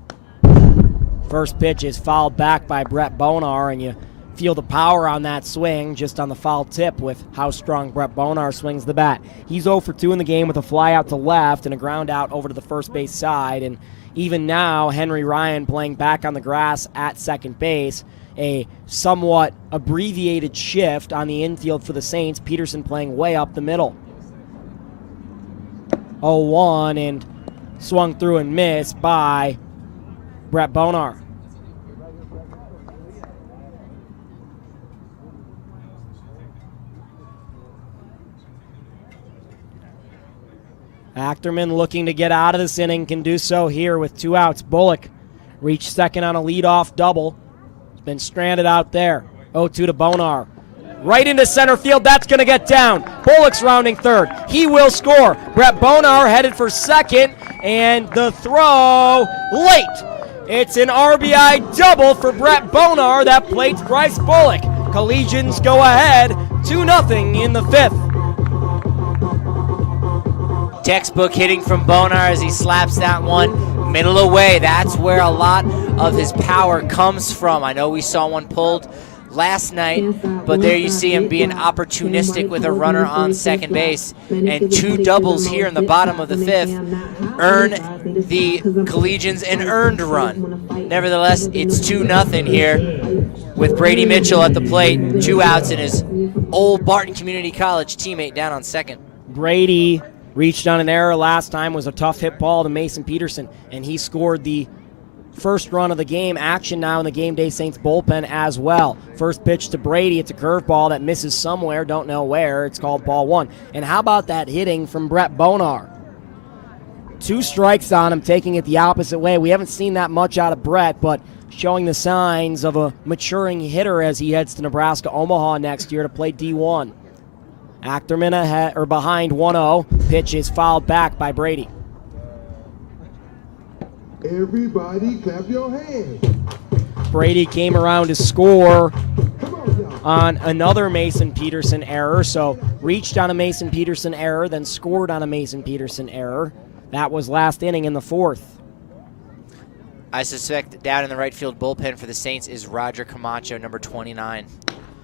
First pitch is fouled back by Brett Bonar, and you feel the power on that swing just on the foul tip with how strong Brett Bonar swings the bat. He's 0 for 2 in the game with a fly out to left and a ground out over to the first base side. And even now, Henry Ryan playing back on the grass at second base. A somewhat abbreviated shift on the infield for the Saints. Peterson playing way up the middle. 0-1 and swung through and missed by Brett Bonar. Achterman looking to get out of this inning, can do so here with 2 outs. Bullock reached second on a leadoff double. He's been stranded out there. 0-2 to Bonar. Right into center field, that's going to get down. Bullock's rounding third. He will score. Brett Bonar headed for second, and the throw late. It's an RBI double for Brett Bonar that plates Bryce Bullock. Collegians go ahead 2-0 in the 5th. Textbook hitting from Bonar as he slaps that one middle away. That's where a lot of his power comes from. I know we saw one pulled last night, but there you see him being opportunistic with a runner on second base. And 2 doubles here in the bottom of the 5th earn the Collegians an earned run. Nevertheless, it's 2-0 here with Brady Mitchell at the plate. 2 outs and his old Barton Community College teammate down on second. Brady reached on an error last time, was a tough hit ball to Mason Peterson, and he scored the first run of the game. Action now in the Game Day Saints bullpen as well. First pitch to Brady, it's a curveball that misses somewhere, don't know where. It's called ball 1. And how about that hitting from Brett Bonar? 2 strikes on him, taking it the opposite way. We haven't seen that much out of Brett, but showing the signs of a maturing hitter as he heads to Nebraska Omaha next year to play D1. Achterman ahead or behind 1-0. Pitch is fouled back by Brady. Everybody clap your hands. Brady came around to score on another Mason Peterson error. So reached on a Mason Peterson error, then scored on a Mason Peterson error. That was last inning in the 4th. I suspect down in the right field bullpen for the Saints is Roger Camacho, number 29.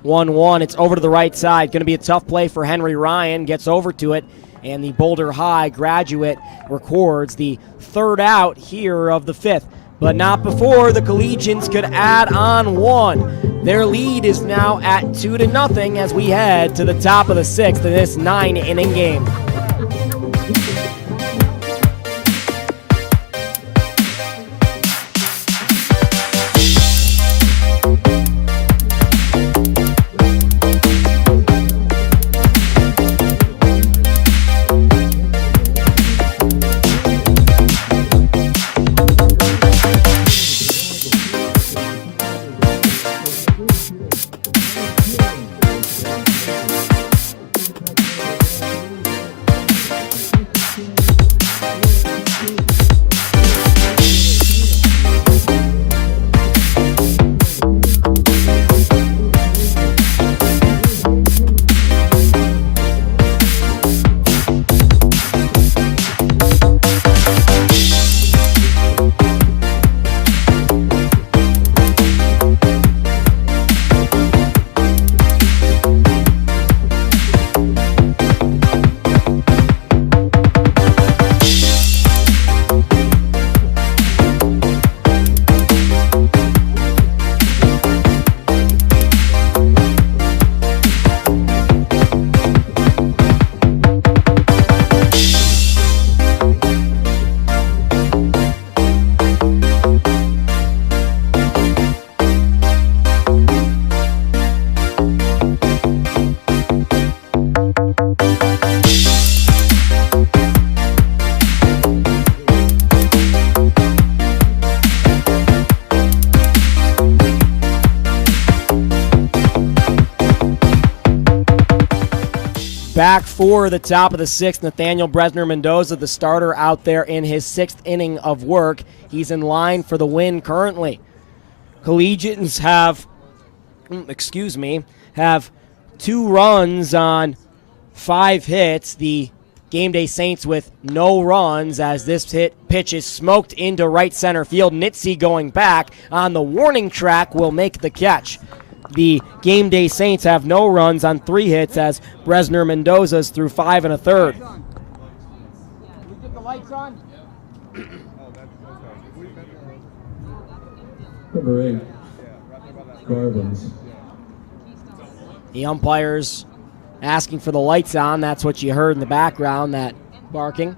1-1. It's over to the right side. Going to be a tough play for Henry Ryan. Gets over to it, and the Boulder High graduate records the 3rd out here of the 5th. But not before the Collegians could add on 1. Their lead is now at 2-0 as we head to the top of the 6th in this 9-inning game. Back for the top of the sixth, Nathaniel Bresner Mendoza, the starter out there in his sixth inning of work. He's in line for the win currently. Collegians have 2 runs on 5 hits. The Game Day Saints with no runs as this pitch is smoked into right center field. Nitze going back on the warning track will make the catch. The Game Day Saints have no runs on 3 hits as Bresner Mendoza's through 5 1/3. Number 8, Garvins. The umpires asking for the lights on. That's what you heard in the background, that barking.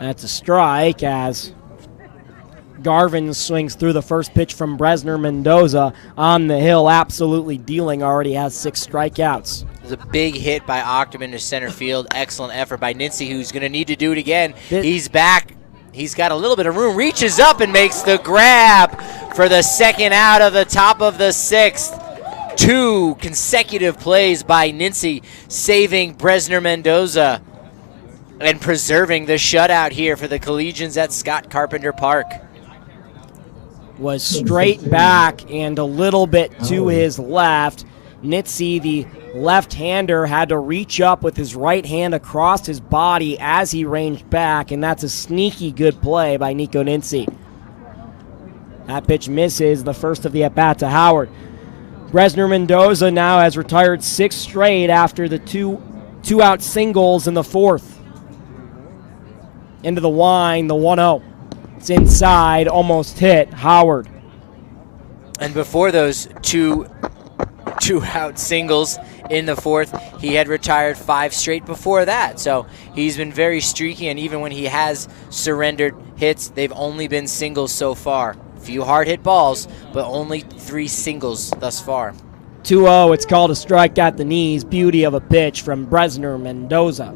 That's a strike as Garvin swings through the first pitch from Bresner Mendoza on the hill, absolutely dealing, already has 6 strikeouts. There's a big hit by Ochterman to center field. Excellent effort by Nitze, who's going to need to do it again. He's back. He's got a little bit of room, reaches up and makes the grab for the second out of the top of the 6th. 2 consecutive plays by Nitze, saving Bresner Mendoza and preserving the shutout here for the Collegians at Scott Carpenter Park. Was straight back and a little bit to his left. Nitze, the left-hander, had to reach up with his right hand across his body as he ranged back, and that's a sneaky good play by Nico Nitze. That pitch misses, the first of the at-bat to Howard. Bresner Mendoza now has retired 6 straight after the two-out singles in the 4th. Into the wind, the 1-0. It's inside, almost hit Howard. And before those two-out singles in the 4th, he had retired 5 straight before that. So he's been very streaky, and even when he has surrendered hits, they've only been singles so far. Few hard hit balls, but only 3 singles thus far. 2-0, it's called a strike at the knees. Beauty of a pitch from Bresner Mendoza.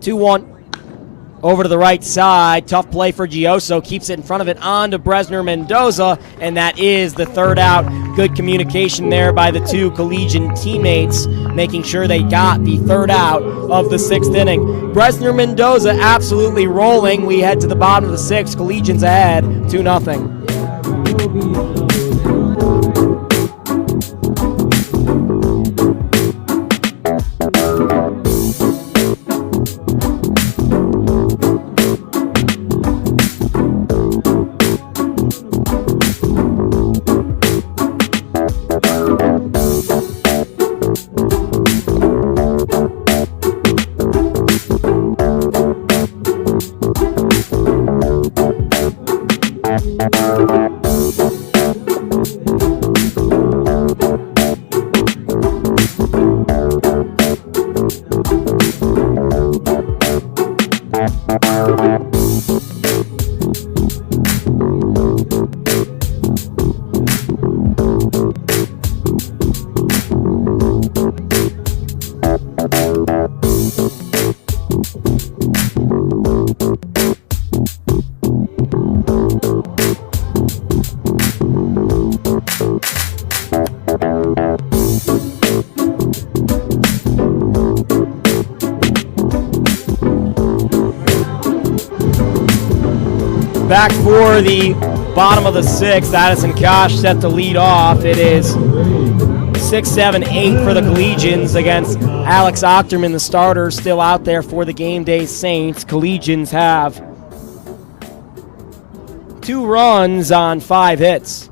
Two-one. Over to the right side. Tough play for Gioso. Keeps it in front of it on to Bresner Mendoza, and that is the 3rd out. Good communication there by the 2 Collegian teammates, making sure they got the 3rd out of the 6th inning. Bresner Mendoza absolutely rolling. We head to the bottom of the 6th. Collegians ahead 2-0. Back for the bottom of the 6th, Addison Kosh set to lead off. It is 6, 7, 8 for the Collegians against Alex Ochterman, the starter, still out there for the Game Day Saints. Collegians have 2 runs on 5 hits.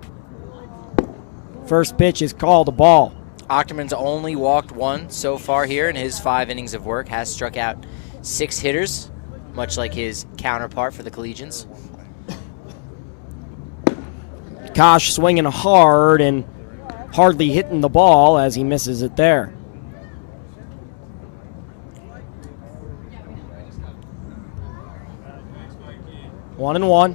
First pitch is called a ball. Ochterman's only walked 1 so far here in his 5 innings of work, has struck out 6 hitters, much like his counterpart for the Collegians. Kosh swinging hard and hardly hitting the ball as he misses it there. One and one.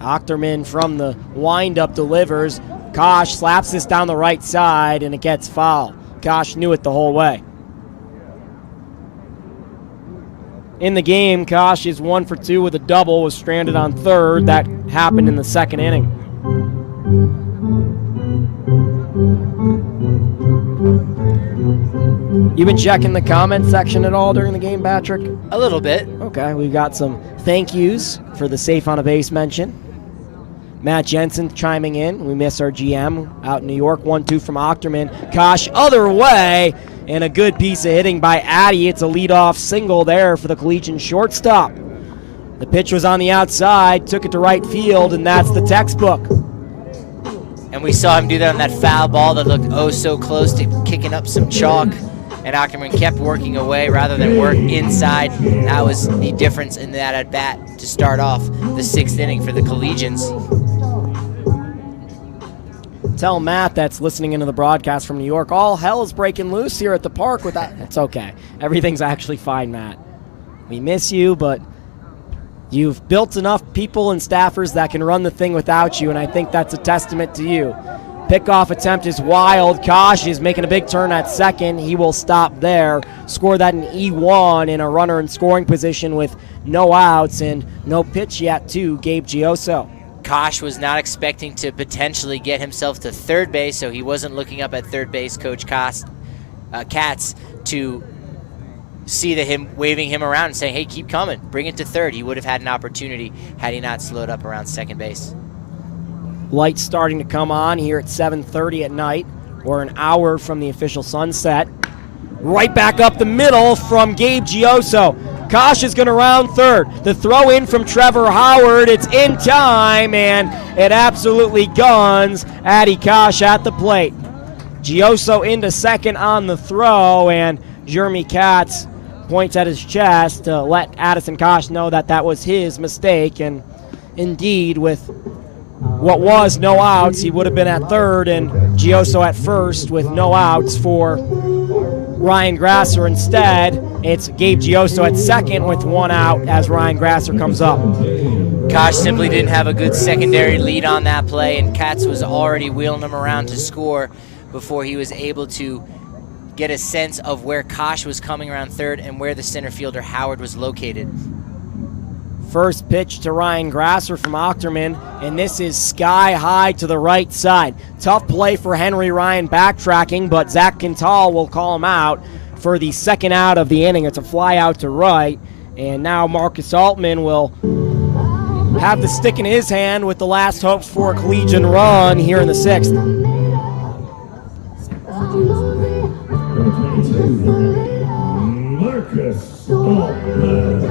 Ochterman from the windup delivers. Kosh slaps this down the right side and it gets foul. Kosh knew it the whole way. in the game. Kosh is 1 for 2 with a double, was stranded on third. That happened in the second inning. You been checking the comment section at all during the game, Patrick? A little bit. Okay, we've got some thank yous for the safe on a base mention. Matt Jensen chiming in. We miss our GM out in New York. 1-2 from Ochterman. Kosh other way, and a good piece of hitting by Addy. It's a leadoff single there for the Collegian shortstop. The pitch was on the outside, took it to right field, and that's the textbook. And we saw him do that on that foul ball that looked oh so close to kicking up some chalk. And Ochterman kept working away rather than work inside. That was the difference in that at-bat to start off the 6th inning for the Collegians. Tell Matt that's listening into the broadcast from New York, all hell is breaking loose here at the park with that. It's okay. Everything's actually fine, Matt. We miss you, but you've built enough people and staffers that can run the thing without you, and I think that's a testament to you. Pickoff attempt is wild. Kosh is making a big turn at second. He will stop there. Score that in E1 in a runner in scoring position with no outs and no pitch yet to Gabe Gioso. Kosh was not expecting to potentially get himself to third base, so he wasn't looking up at third base coach Katz to see him waving him around and saying, hey, keep coming, bring it to third. He would have had an opportunity had he not slowed up around second base. Lights starting to come on here at 7:30 at night. We're an hour from the official sunset. Right back up the middle from Gabe Gioso. Kosh is going to round third. The throw in from Trevor Howard. It's in time, and it absolutely guns Addy Kosh at the plate. Gioso into second on the throw, and Jeremy Katz points at his chest to let Addison Kosh know that that was his mistake. And indeed, with what was no outs, he would have been at third, and Gioso at first with no outs for Ryan Grasser. Instead, it's Gabe Gioso at second with 1 out as Ryan Grasser comes up. Kosh simply didn't have a good secondary lead on that play, and Katz was already wheeling him around to score before he was able to get a sense of where Kosh was coming around third and where the center fielder Howard was located. First pitch to Ryan Grasser from Ochterman, and this is sky high to the right side. Tough play for Henry Ryan backtracking, but Zach Quintal will call him out for the second out of the inning. It's a fly out to right, and now Marcus Altman will have the stick in his hand with the last hopes for a Collegian run here in the 6th. Marcus Altman.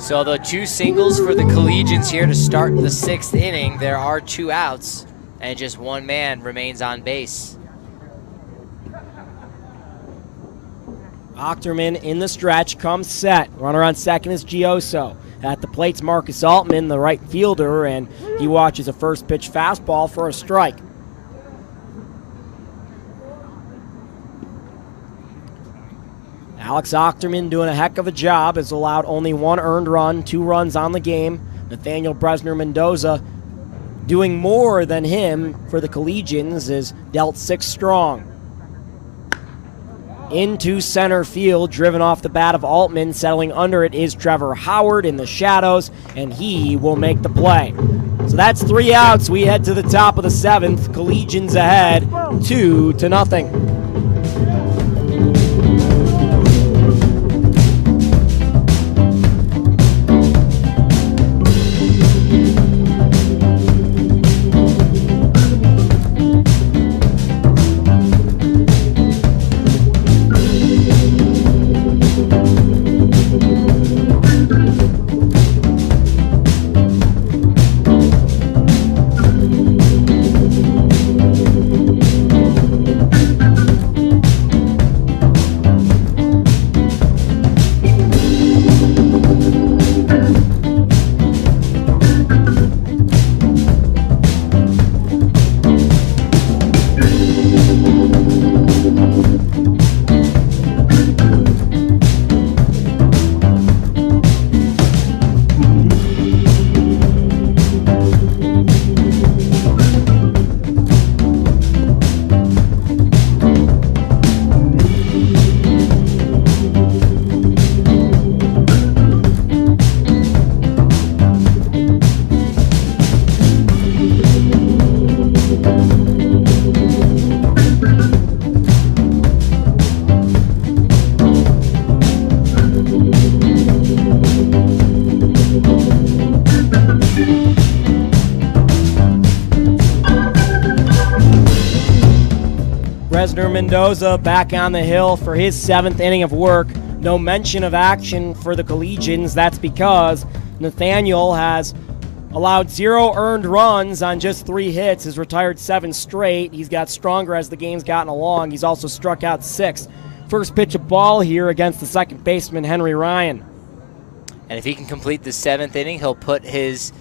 So the 2 singles for the Collegians here to start the 6th inning. There are 2 outs, and just 1 man remains on base. Ochterman in the stretch, comes set. Runner on second is Gioso. At the plate's Marcus Altman, the right fielder, and he watches a first pitch fastball for a strike. Alex Ochterman doing a heck of a job, has allowed only 1 earned run, 2 runs on the game. Nathaniel Bresner Mendoza doing more than him for the Collegians, is dealt 6 strong. Into center field, driven off the bat of Altman. Settling under it is Trevor Howard in the shadows, and he will make the play. So that's 3 outs. We head to the top of the 7th. Collegians ahead 2-0. Bresner Mendoza back on the hill for his 7th inning of work. No mention of action for the Collegians. That's because Nathaniel has allowed 0 earned runs on just 3 hits, has retired 7 straight. He's got stronger as the game's gotten along. He's also struck out 6. First pitch of ball here against the second baseman, Henry Ryan. And if he can complete the 7th inning, he'll put his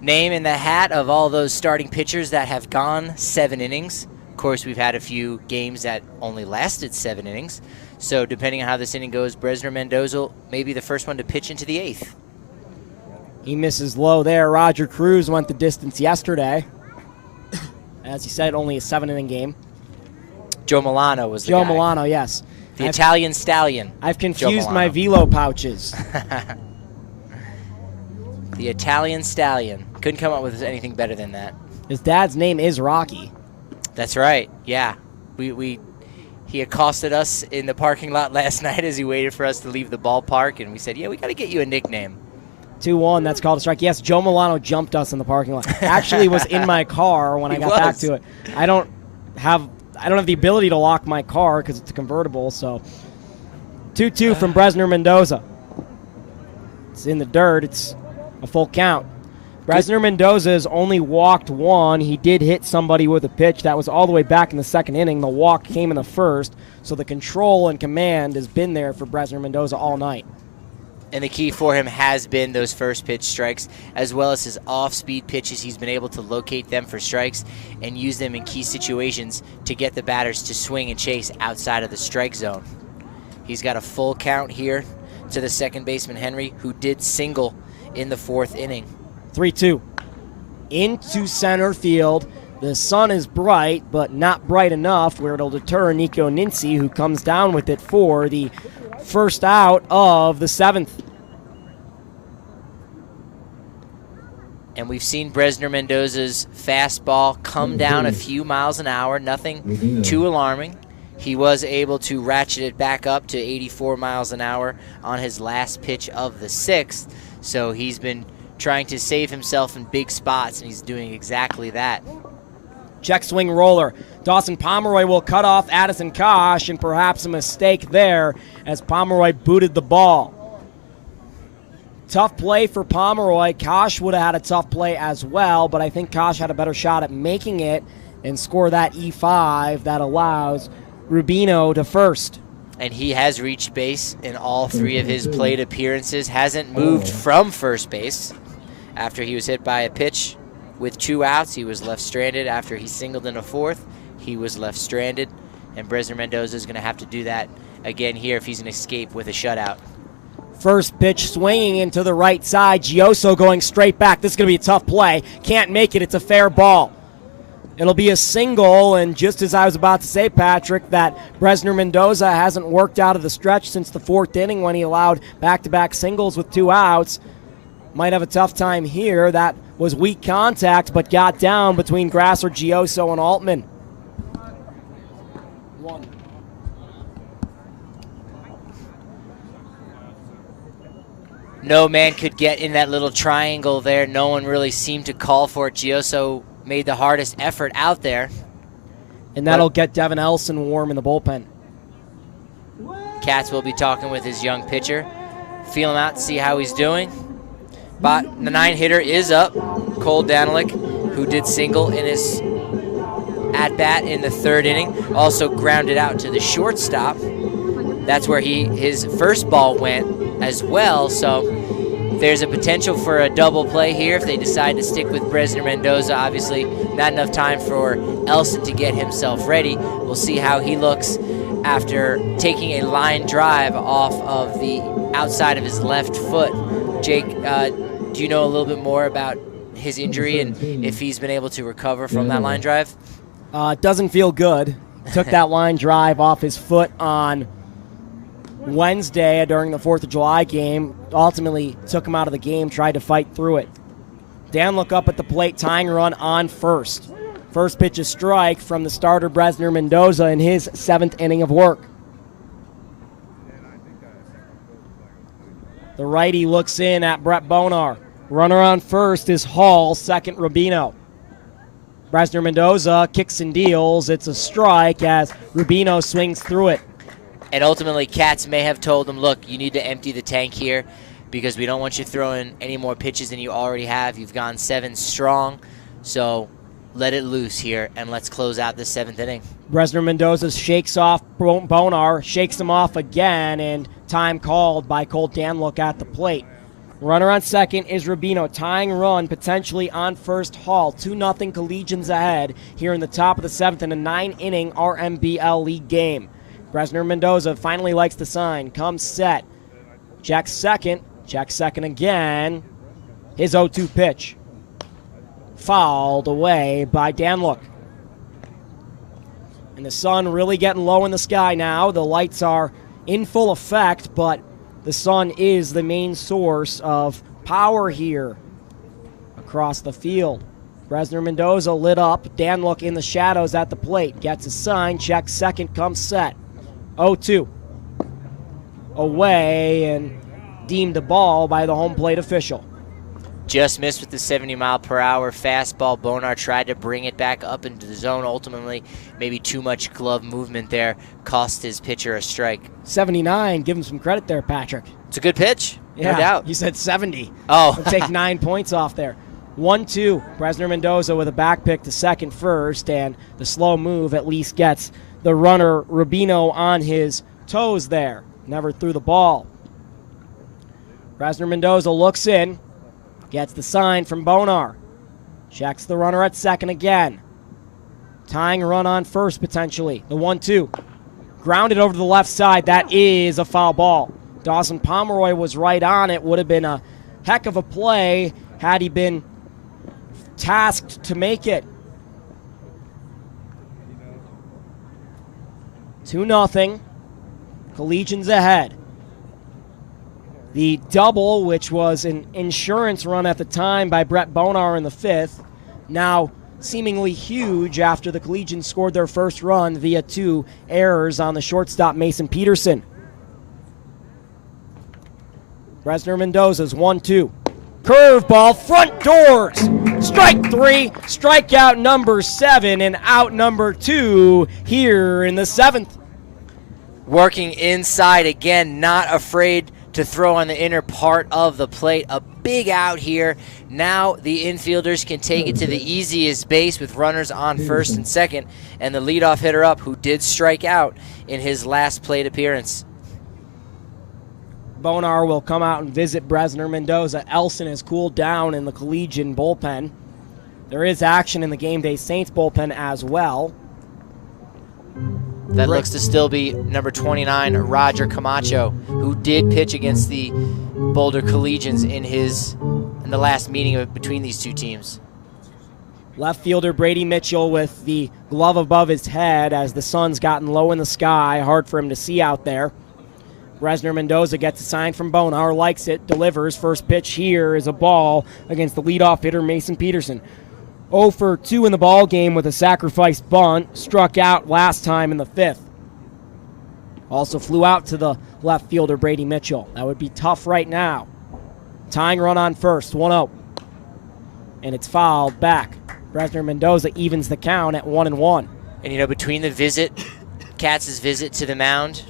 name in the hat of all those starting pitchers that have gone 7 innings. Of course, we've had a few games that only lasted 7 innings. So depending on how this inning goes, Bresner Mendoza may be the first one to pitch into the 8th. He misses low there. Roger Cruz went the distance yesterday. As he said, only a 7-inning game. Joe Milano was the Joe guy. Milano, yes. The Italian stallion. I've Joe confused my Milano. velo pouches. The Italian stallion. Couldn't come up with anything better than that. His dad's name is Rocky. That's right. Yeah. He accosted us in the parking lot last night as he waited for us to leave the ballpark, and we said, yeah, we got to get you a nickname. 2-1, that's called a strike. Yes, Joe Milano jumped us in the parking lot. Actually was in my car when I got back to it. I don't have the ability to lock my car because it's a convertible, so 2-2 from Bresner Mendoza. It's in the dirt. It's a full count. Bresner Mendoza has only walked 1. He did hit somebody with a pitch. That was all the way back in the 2nd inning. The walk came in the 1st, so the control and command has been there for Bresner Mendoza all night. And the key for him has been those first pitch strikes, as well as his off-speed pitches. He's been able to locate them for strikes and use them in key situations to get the batters to swing and chase outside of the strike zone. He's got a full count here to the second baseman, Henry, who did single in the 4th inning. 3-2. Into center field. The sun is bright, but not bright enough where it'll deter Nico Nincy, who comes down with it for the first out of the 7th. And we've seen Bresner Mendoza's fastball come down a few miles an hour, nothing too alarming. He was able to ratchet it back up to 84 miles an hour on his last pitch of the 6th, so he's been trying to save himself in big spots, and he's doing exactly that. Check swing roller. Dawson Pomeroy will cut off Addison Kosh, and perhaps a mistake there as Pomeroy booted the ball. Tough play for Pomeroy. Kosh would have had a tough play as well, but I think Kosh had a better shot at making it and score that E5 that allows Rubino to first. And he has reached base in all 3 of his plate appearances, hasn't moved from first base. After he was hit by a pitch with 2 outs, he was left stranded. After he singled in a 4th, he was left stranded. And Bresner Mendoza is going to have to do that again here if he's going to escape with a shutout. First pitch swinging into the right side. Gioso going straight back. This is going to be a tough play. Can't make it. It's a fair ball. It'll be a single, and just as I was about to say, Patrick, that Bresner Mendoza hasn't worked out of the stretch since the 4th inning when he allowed back-to-back singles with 2 outs. Might have a tough time here. That was weak contact, but got down between Grasser, Gioso, and Altman. 1. No man could get in that little triangle there. No one really seemed to call for it. Gioso made the hardest effort out there. And that'll get Devin Elson warm in the bullpen. Katz will be talking with his young pitcher. Feel him out to see how he's doing. But the 9-hitter is up. Cole Danilick, who did single in his at-bat in the 3rd inning, also grounded out to the shortstop. That's where his first ball went as well, so there's a potential for a double play here if they decide to stick with Bresner Mendoza. Obviously, not enough time for Elson to get himself ready. We'll see how he looks after taking a line drive off of the outside of his left foot. Jake, do you know a little bit more about his injury and if he's been able to recover from that line drive? Doesn't feel good. Took that line drive off his foot on Wednesday during the 4th of July game. Ultimately took him out of the game, tried to fight through it. Dan look up at the plate, tying run on first. First pitch a strike from the starter Bresner Mendoza in his 7th inning of work. The righty looks in at Brett Bonar. Runner on first is Hall, second Rubino. Bresner Mendoza kicks and deals. It's a strike as Rubino swings through it. And ultimately, Cats may have told him, look, you need to empty the tank here because we don't want you throwing any more pitches than you already have. You've gone 7 strong, so let it loose here, and let's close out this 7th inning. Bresner Mendoza shakes off Bonar, shakes him off again, and time called by Colt Danlook at the plate. Runner on second is Rubino, tying run potentially on first. Hall. 2-0 Collegians ahead here in the top of the 7th in a 9-inning RMBL League game. Bresner Mendoza finally likes the sign, comes set, checks second again. His 0-2 pitch. Fouled away by Danlook. And the sun really getting low in the sky now. The lights are in full effect, but the sun is the main source of power here across the field. Bresner Mendoza lit up. Danlook in the shadows at the plate. Gets a sign, checks second, comes set. 0-2. Away and deemed a ball by the home plate official. Just missed with the 70-mile-per-hour fastball. Bonar tried to bring it back up into the zone. Ultimately, maybe too much glove movement there cost his pitcher a strike. 79, give him some credit there, Patrick. It's a good pitch, yeah, no doubt. You said 70. Oh. We'll take 9 points off there. 1-2, Bresner Mendoza with a back pick to second first, and the slow move at least gets the runner Rubino on his toes there. Never threw the ball. Bresner Mendoza looks in, gets the sign from Bonar. Checks the runner at second again. Tying run on first potentially. The 1-2. Grounded over to the left side. That is a foul ball. Dawson Pomeroy was right on it. Would have been a heck of a play had he been tasked to make it. 2-0. Collegians ahead. The double, which was an insurance run at the time by Brett Bonar in the 5th, now seemingly huge after the Collegians scored their first run via 2 errors on the shortstop Mason Peterson. Bresner Mendoza's 1-2. Curveball, front doors. Strike 3, strikeout number 7, and out number 2 here in the 7th. Working inside again, not afraid to throw on the inner part of the plate. A big out here. Now the infielders can take it to the easiest base with runners on first and second, and the leadoff hitter up, who did strike out in his last plate appearance. Bonar will come out and visit Bresner Mendoza. Elson has cooled down in the Collegian bullpen. There is action in the Game Day Saints bullpen as well. That looks to still be number 29, Roger Camacho, who did pitch against the Boulder Collegians in the last meeting between these two teams. Left fielder Brady Mitchell with the glove above his head as the sun's gotten low in the sky. Hard for him to see out there. Bresner Mendoza gets a sign from Bonar, likes it, delivers. First pitch here is a ball against the leadoff hitter Mason Peterson. 0 for 2 in the ball game with a sacrifice bunt. Struck out last time in the 5th. Also flew out to the left fielder Brady Mitchell. That would be tough right now. Tying run on first, 1-0. And it's fouled back. Bresner Mendoza evens the count at 1-1. And between the visit, Katz's visit to the mound,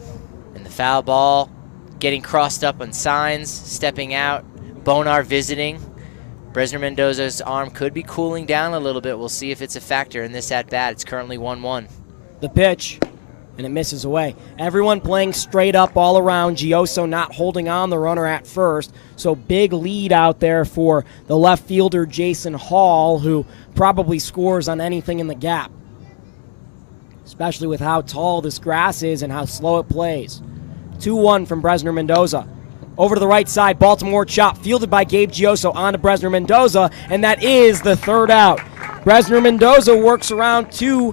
and the foul ball, getting crossed up on signs, stepping out, Bonar visiting, Bresner Mendoza's arm could be cooling down a little bit. We'll see if it's a factor in this at-bat. It's currently 1-1. The pitch, and it misses away. Everyone playing straight up all around. Gioso not holding on the runner at first. So big lead out there for the left fielder Jason Hall, who probably scores on anything in the gap, especially with how tall this grass is and how slow it plays. 2-1 from Bresner Mendoza. Over to the right side, Baltimore chop, fielded by Gabe Gioso onto Bresner Mendoza, and that is the third out. Bresner Mendoza works around 2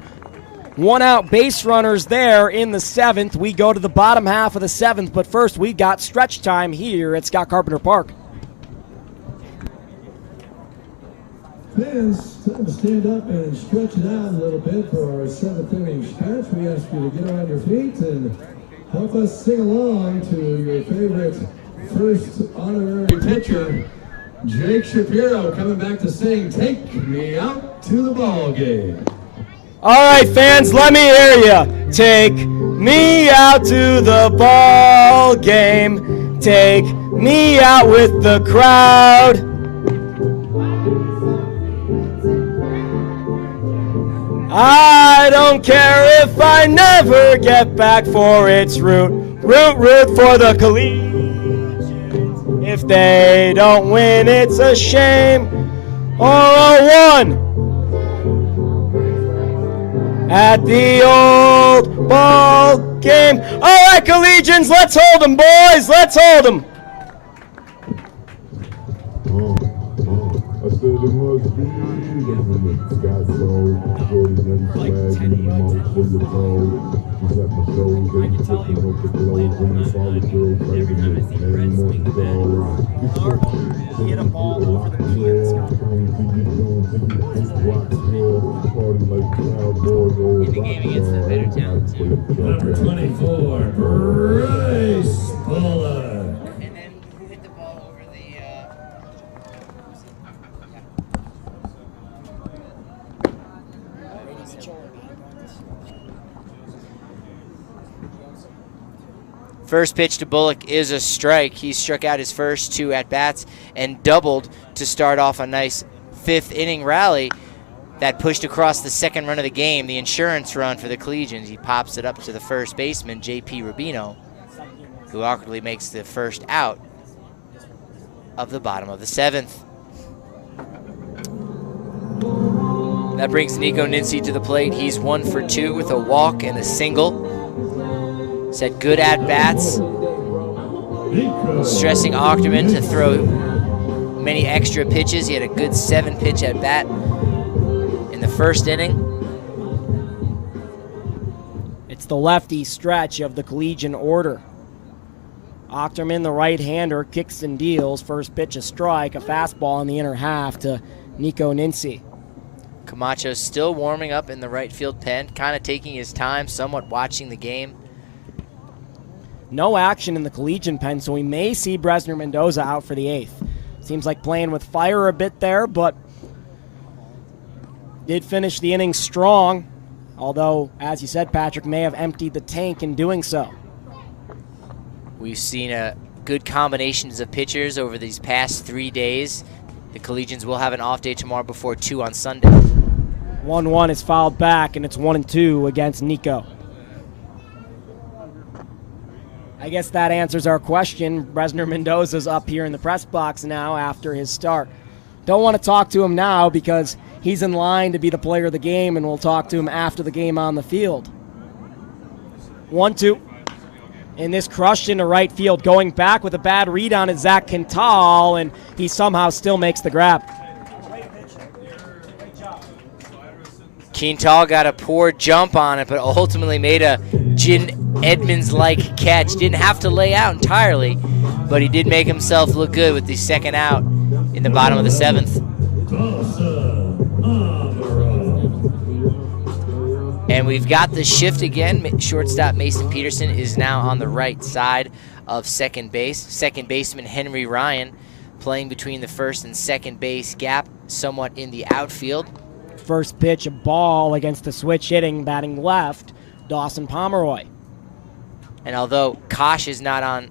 one-out base runners there in the 7th. We go to the bottom half of the 7th, but first we got stretch time here at Scott Carpenter Park. Fans, time to stand up and stretch it out a little bit for our 7th inning stretch. We ask you to get on your feet and help us sing along to your favorite first honorary pitcher Jake Shapiro coming back to sing "Take Me Out to the Ball Game." All right, fans, let me hear you. Take me out to the ball game. Take me out with the crowd. I don't care if I never get back for its root. Root for the Collegians. If they don't win, it's a shame. Or a one at the old ball game. All right, Collegians, let's hold them, boys. Let's hold them. I said it must be got soul, shorty and swag, and the mouth full of gold. Just at my shows, they flipping up the clothes, and it's all the girls fighting it. Ain't more to go. Hit a ball over the knee in the sky. In the game against the better town. Number 24, Bryce Bullock. And then who hit the ball over the First pitch to Bullock is a strike. He struck out his first 2 at-bats and doubled to start off a nice 5th inning rally that pushed across the second run of the game, the insurance run for the Collegians. He pops it up to the first baseman, J.P. Rubino, who awkwardly makes the first out of the bottom of the 7th. That brings Nico Nincy to the plate. He's 1 for 2 with a walk and a single. Said good at-bats, stressing Ochterman to throw many extra pitches. He had a good 7-pitch at-bat in the first inning. It's the lefty stretch of the Collegian order. Ochterman, the right-hander, kicks and deals. First pitch a strike, a fastball in the inner half to Nico Nincy. Camacho still warming up in the right field pen, kind of taking his time, somewhat watching the game. No action in the Collegian pen, so we may see Bresner Mendoza out for the 8th. Seems like playing with fire a bit there, but did finish the inning strong, although, as you said, Patrick, may have emptied the tank in doing so. We've seen good combinations of pitchers over these past 3 days. The Collegians will have an off day tomorrow before 2 on Sunday. 1-1 is fouled back, and it's 1-2 against Nico. I guess that answers our question. Bresner Mendoza's up here in the press box now after his start. Don't want to talk to him now because he's in line to be the player of the game, and we'll talk to him after the game on the field. 1-2. And this crushed into right field. Going back with a bad read on it, Zach Quintal, and he somehow still makes the grab. Quintal got a poor jump on it, but ultimately made a Jin Edmonds-like catch. Didn't have to lay out entirely, but he did make himself look good with the second out in the bottom of the 7th. And we've got the shift again. Shortstop Mason Peterson is now on the right side of second base. Second baseman Henry Ryan playing between the first and second base gap, somewhat in the outfield. First pitch, a ball against the switch hitting, batting left, Dawson Pomeroy. And although Kosh is not on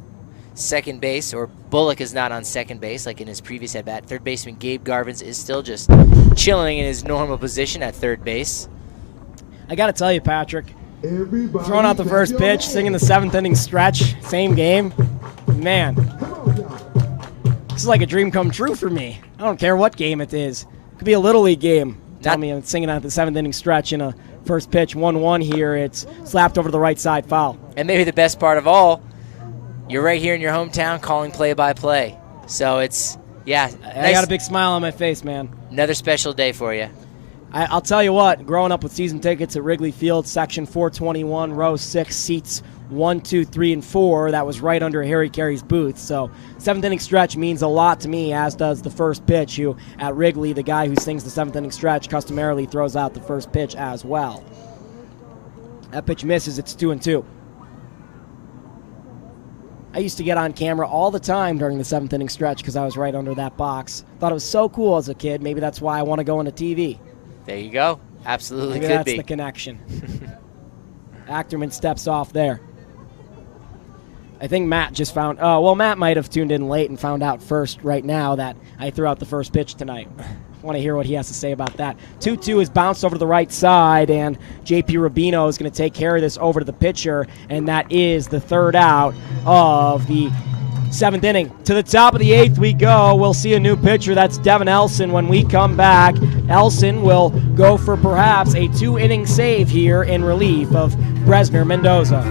second base, or Bullock is not on second base like in his previous at-bat, third baseman Gabe Garvins is still just chilling in his normal position at third base. I got to tell you, Patrick, throwing out the first pitch, singing the 7th inning stretch, same game, man, this is like a dream come true for me. I don't care what game it is. It could be a Little League game. Tell me I'm singing out the 7th inning stretch in a first pitch, 1-1 here. It's slapped over to the right side, foul. And maybe the best part of all, you're right here in your hometown calling play-by-play. So it's, yeah. I got a big smile on my face, man. Another special day for you. I'll tell you what, growing up with season tickets at Wrigley Field, section 421, row 6, seats 1, 2, 3, and 4, that was right under Harry Carey's booth. So 7th inning stretch means a lot to me, as does the first pitch, who at Wrigley, the guy who sings the 7th inning stretch customarily throws out the first pitch as well. That pitch misses, it's 2-2. I used to get on camera all the time during the 7th inning stretch because I was right under that box. Thought it was so cool as a kid. Maybe that's why I want to go into TV. There you go. Absolutely Maybe could that's be. the connection. Ackerman steps off there. I think Matt just found, Matt might have tuned in late and found out first right now that I threw out the first pitch tonight. I want to hear what he has to say about that. 2-2 is bounced over to the right side, and JP Rubino is going to take care of this over to the pitcher, and that is the 3rd out of the 7th inning. To the top of the 8th we go. We'll see a new pitcher. That's Devin Elson when we come back. Elson will go for perhaps a 2-inning save here in relief of Bresner Mendoza.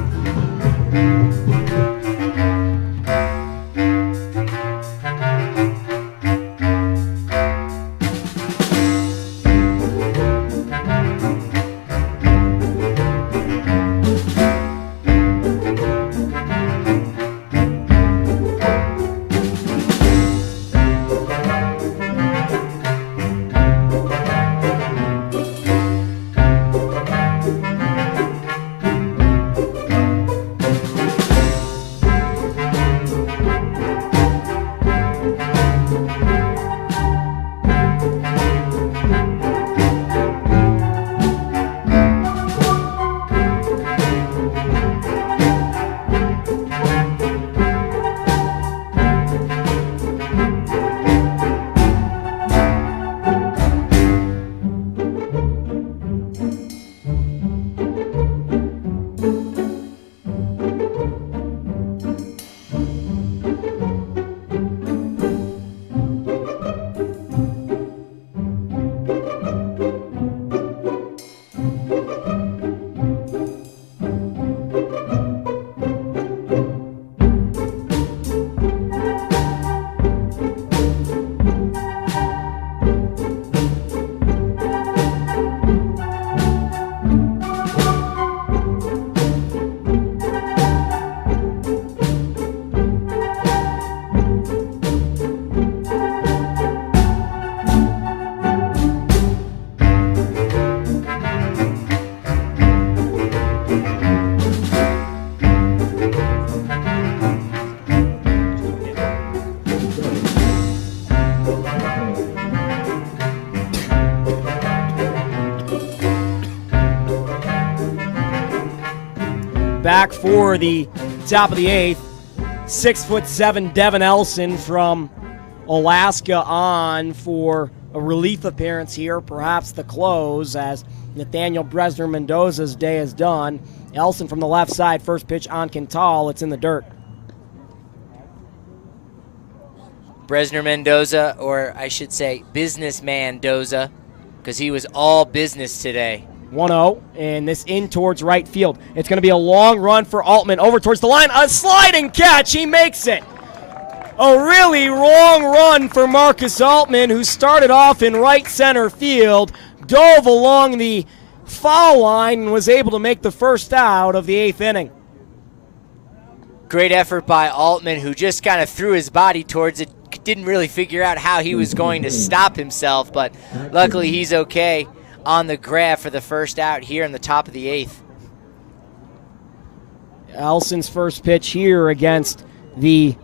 Back for the top of the 8th, 6'7" Devin Elson from Alaska on for a relief appearance here, perhaps the close as Nathaniel Bresner Mendoza's day is done. Elson from the left side, first pitch on Quintal, it's in the dirt. Bresner Mendoza, or I should say businessman Doza, because he was all business today. 1-0, and this in towards right field. It's going to be a long run for Altman over towards the line. A sliding catch. He makes it. A really long run for Marcus Altman, who started off in right center field, dove along the foul line, and was able to make the first out of the 8th inning. Great effort by Altman, who just kind of threw his body towards it. Didn't really figure out how he was going to stop himself, but luckily he's okay on the grab for the first out here in the top of the 8th. Elson's first pitch here against the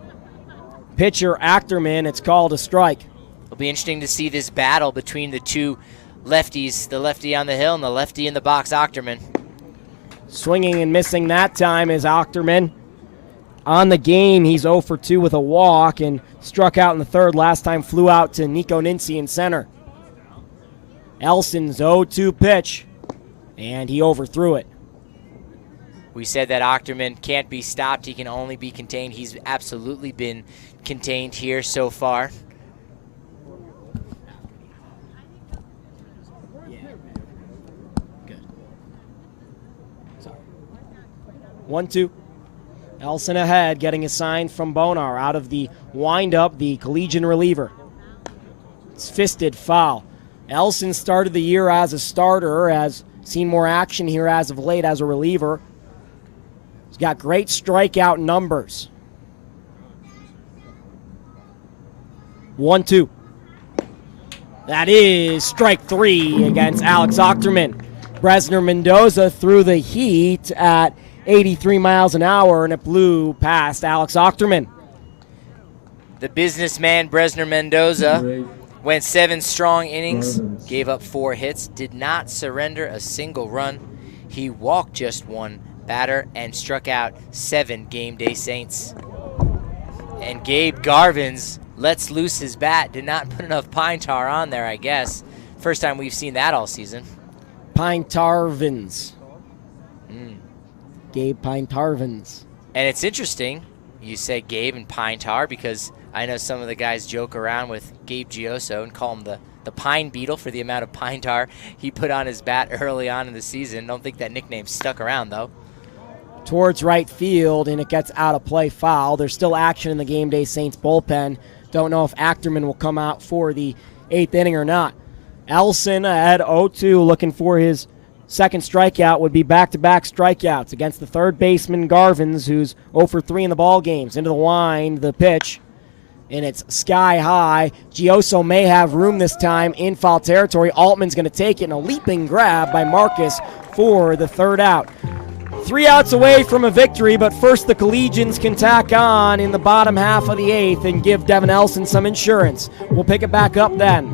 pitcher Achterman. It's called a strike. It'll be interesting to see this battle between the two lefties, the lefty on the hill and the lefty in the box, Achterman. Swinging and missing that time is Achterman. On the game, he's 0 for 2 with a walk and struck out in the 3rd. Last time flew out to Nico Nincy in center. Elson's 0-2 pitch, and he overthrew it. We said that Achterman can't be stopped. He can only be contained. He's absolutely been contained here so far. Yeah. Good. 1-2. Elson ahead, getting a sign from Bonar out of the windup, the collegiate reliever. It's fisted foul. Elson started the year as a starter, has seen more action here as of late as a reliever. He's got great strikeout numbers. 1-2. That is strike 3 against Alex Achterman. Bresner Mendoza threw the heat at 83 miles an hour, and it blew past Alex Ochterman. The businessman Bresner Mendoza went 7 strong innings, gave up 4 hits, did not surrender a single run. He walked just 1 batter and struck out 7 game day Saints. And Gabe Garvins lets loose his bat, did not put enough pine tar on there, I guess. First time we've seen that all season. Pine Tarvins. Gabe Pine Tarvins. And it's interesting you say Gabe and pine tar, because I know some of the guys joke around with Gabe Gioso and call him the pine beetle for the amount of pine tar he put on his bat early on in the season. Don't think that nickname stuck around, though. Towards right field, and it gets out of play, foul. There's still action in the Game Day Saints bullpen. Don't know if Achterman will come out for the 8th inning or not. Elson ahead 0-2, looking for his second strikeout. Would be back-to-back strikeouts against the third baseman Garvins, who's 0 for 3 in the ball games. Into the wind, the pitch, and it's sky high. Gioso may have room this time in foul territory. Altman's going to take it, and a leaping grab by Marcus for the 3rd out. 3 outs away from a victory, but first the Collegians can tack on in the bottom half of the 8th and give Devin Elson some insurance. We'll pick it back up then.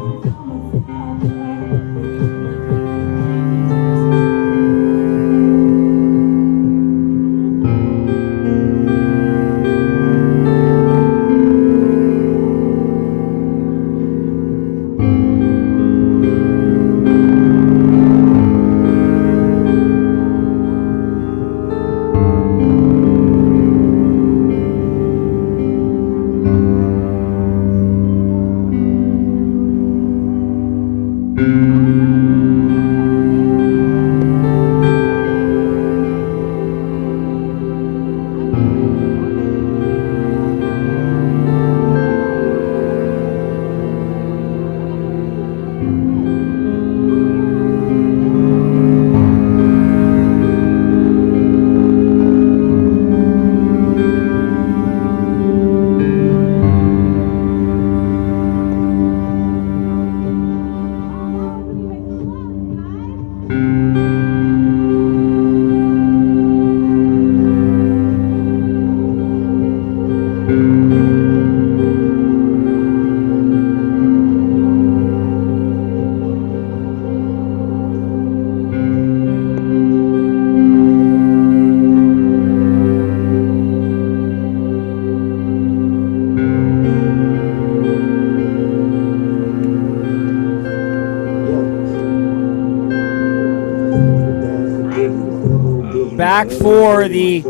Back for the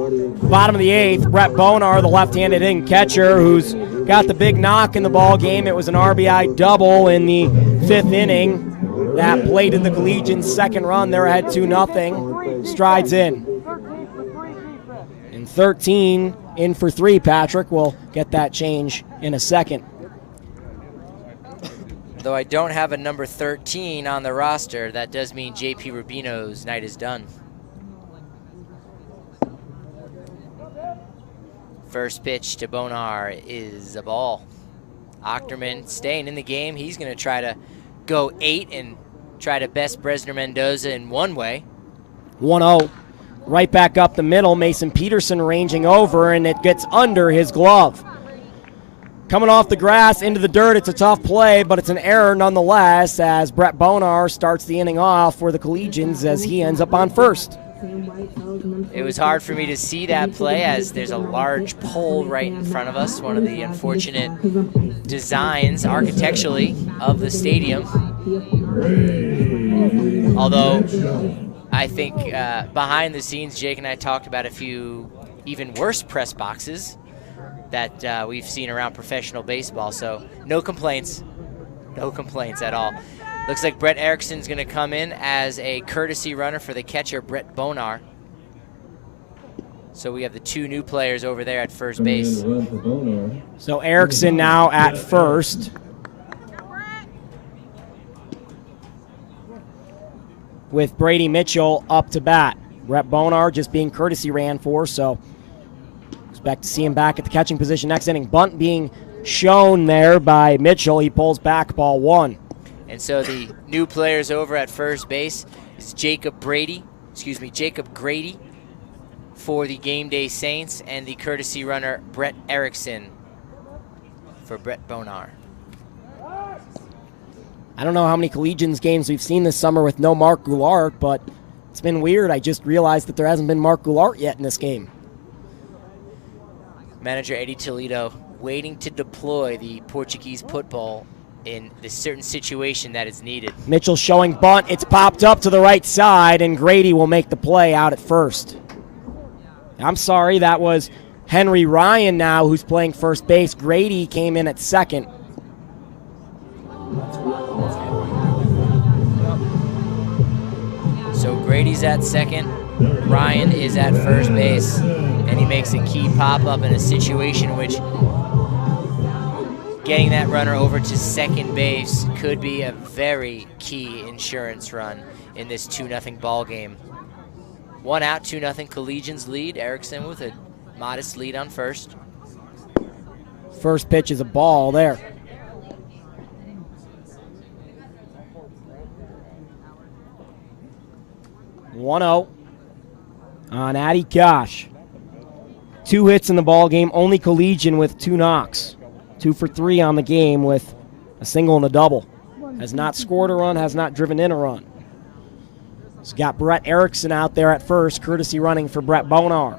bottom of the 8th, Brett Bonar, the left-handed hitting catcher, who's got the big knock in the ball game. It was an RBI double in the 5th inning. That plated the Collegians' second run. They're ahead 2-0. Strides in. And 13 in for 3, Patrick. We'll get that change in a second. Though I don't have a number 13 on the roster, that does mean JP Rubino's night is done. First pitch to Bonar is a ball. Ochterman staying in the game. He's going to try to go 8 and try to best Bresner Mendoza in one way. 1-0. Right back up the middle. Mason Peterson ranging over, and it gets under his glove. Coming off the grass into the dirt, it's a tough play, but it's an error nonetheless as Brett Bonar starts the inning off for the Collegians as he ends up on first. It was hard for me to see that play as there's a large pole right in front of us, one of the unfortunate designs architecturally of the stadium. Although I think behind the scenes, Jake and I talked about a few even worse press boxes that we've seen around professional baseball, so no complaints at all. Looks like Brett Erickson's going to come in as a courtesy runner for the catcher, Brett Bonar. So we have the 2 new players over there at first base. So Erickson now at first. With Brady Mitchell up to bat. Brett Bonar just being courtesy ran for, so expect to see him back at the catching position next inning. Bunt being shown there by Mitchell. He pulls back, ball 1. And so the new players over at first base is Jacob Grady for the Game Day Saints, and the courtesy runner, Brett Erickson, for Brett Bonar. I don't know how many Collegians games we've seen this summer with no Mark Goulart, but it's been weird. I just realized that there hasn't been Mark Goulart yet in this game. Manager Eddie Toledo waiting to deploy the Portuguese football in the certain situation that is needed. Mitchell showing bunt. It's popped up to the right side, and Grady will make the play out at first. I'm sorry, that was Henry Ryan now who's playing first base. Grady came in at second. So Grady's at second, Ryan is at first base, and he makes a key pop-up in a situation in which getting that runner over to second base could be a very key insurance run in this 2-0 ball game. 1 out, 2-0 Collegians lead. Erickson with a modest lead on first. First pitch is a ball there. (1-0) on Addy Kosh. 2 hits in the ball game. Only Collegian with 2 knocks. 2 for 3 on the game with a single and a double. Has not scored a run, has not driven in a run. He's got Brett Erickson out there at first, courtesy running for Brett Bonar.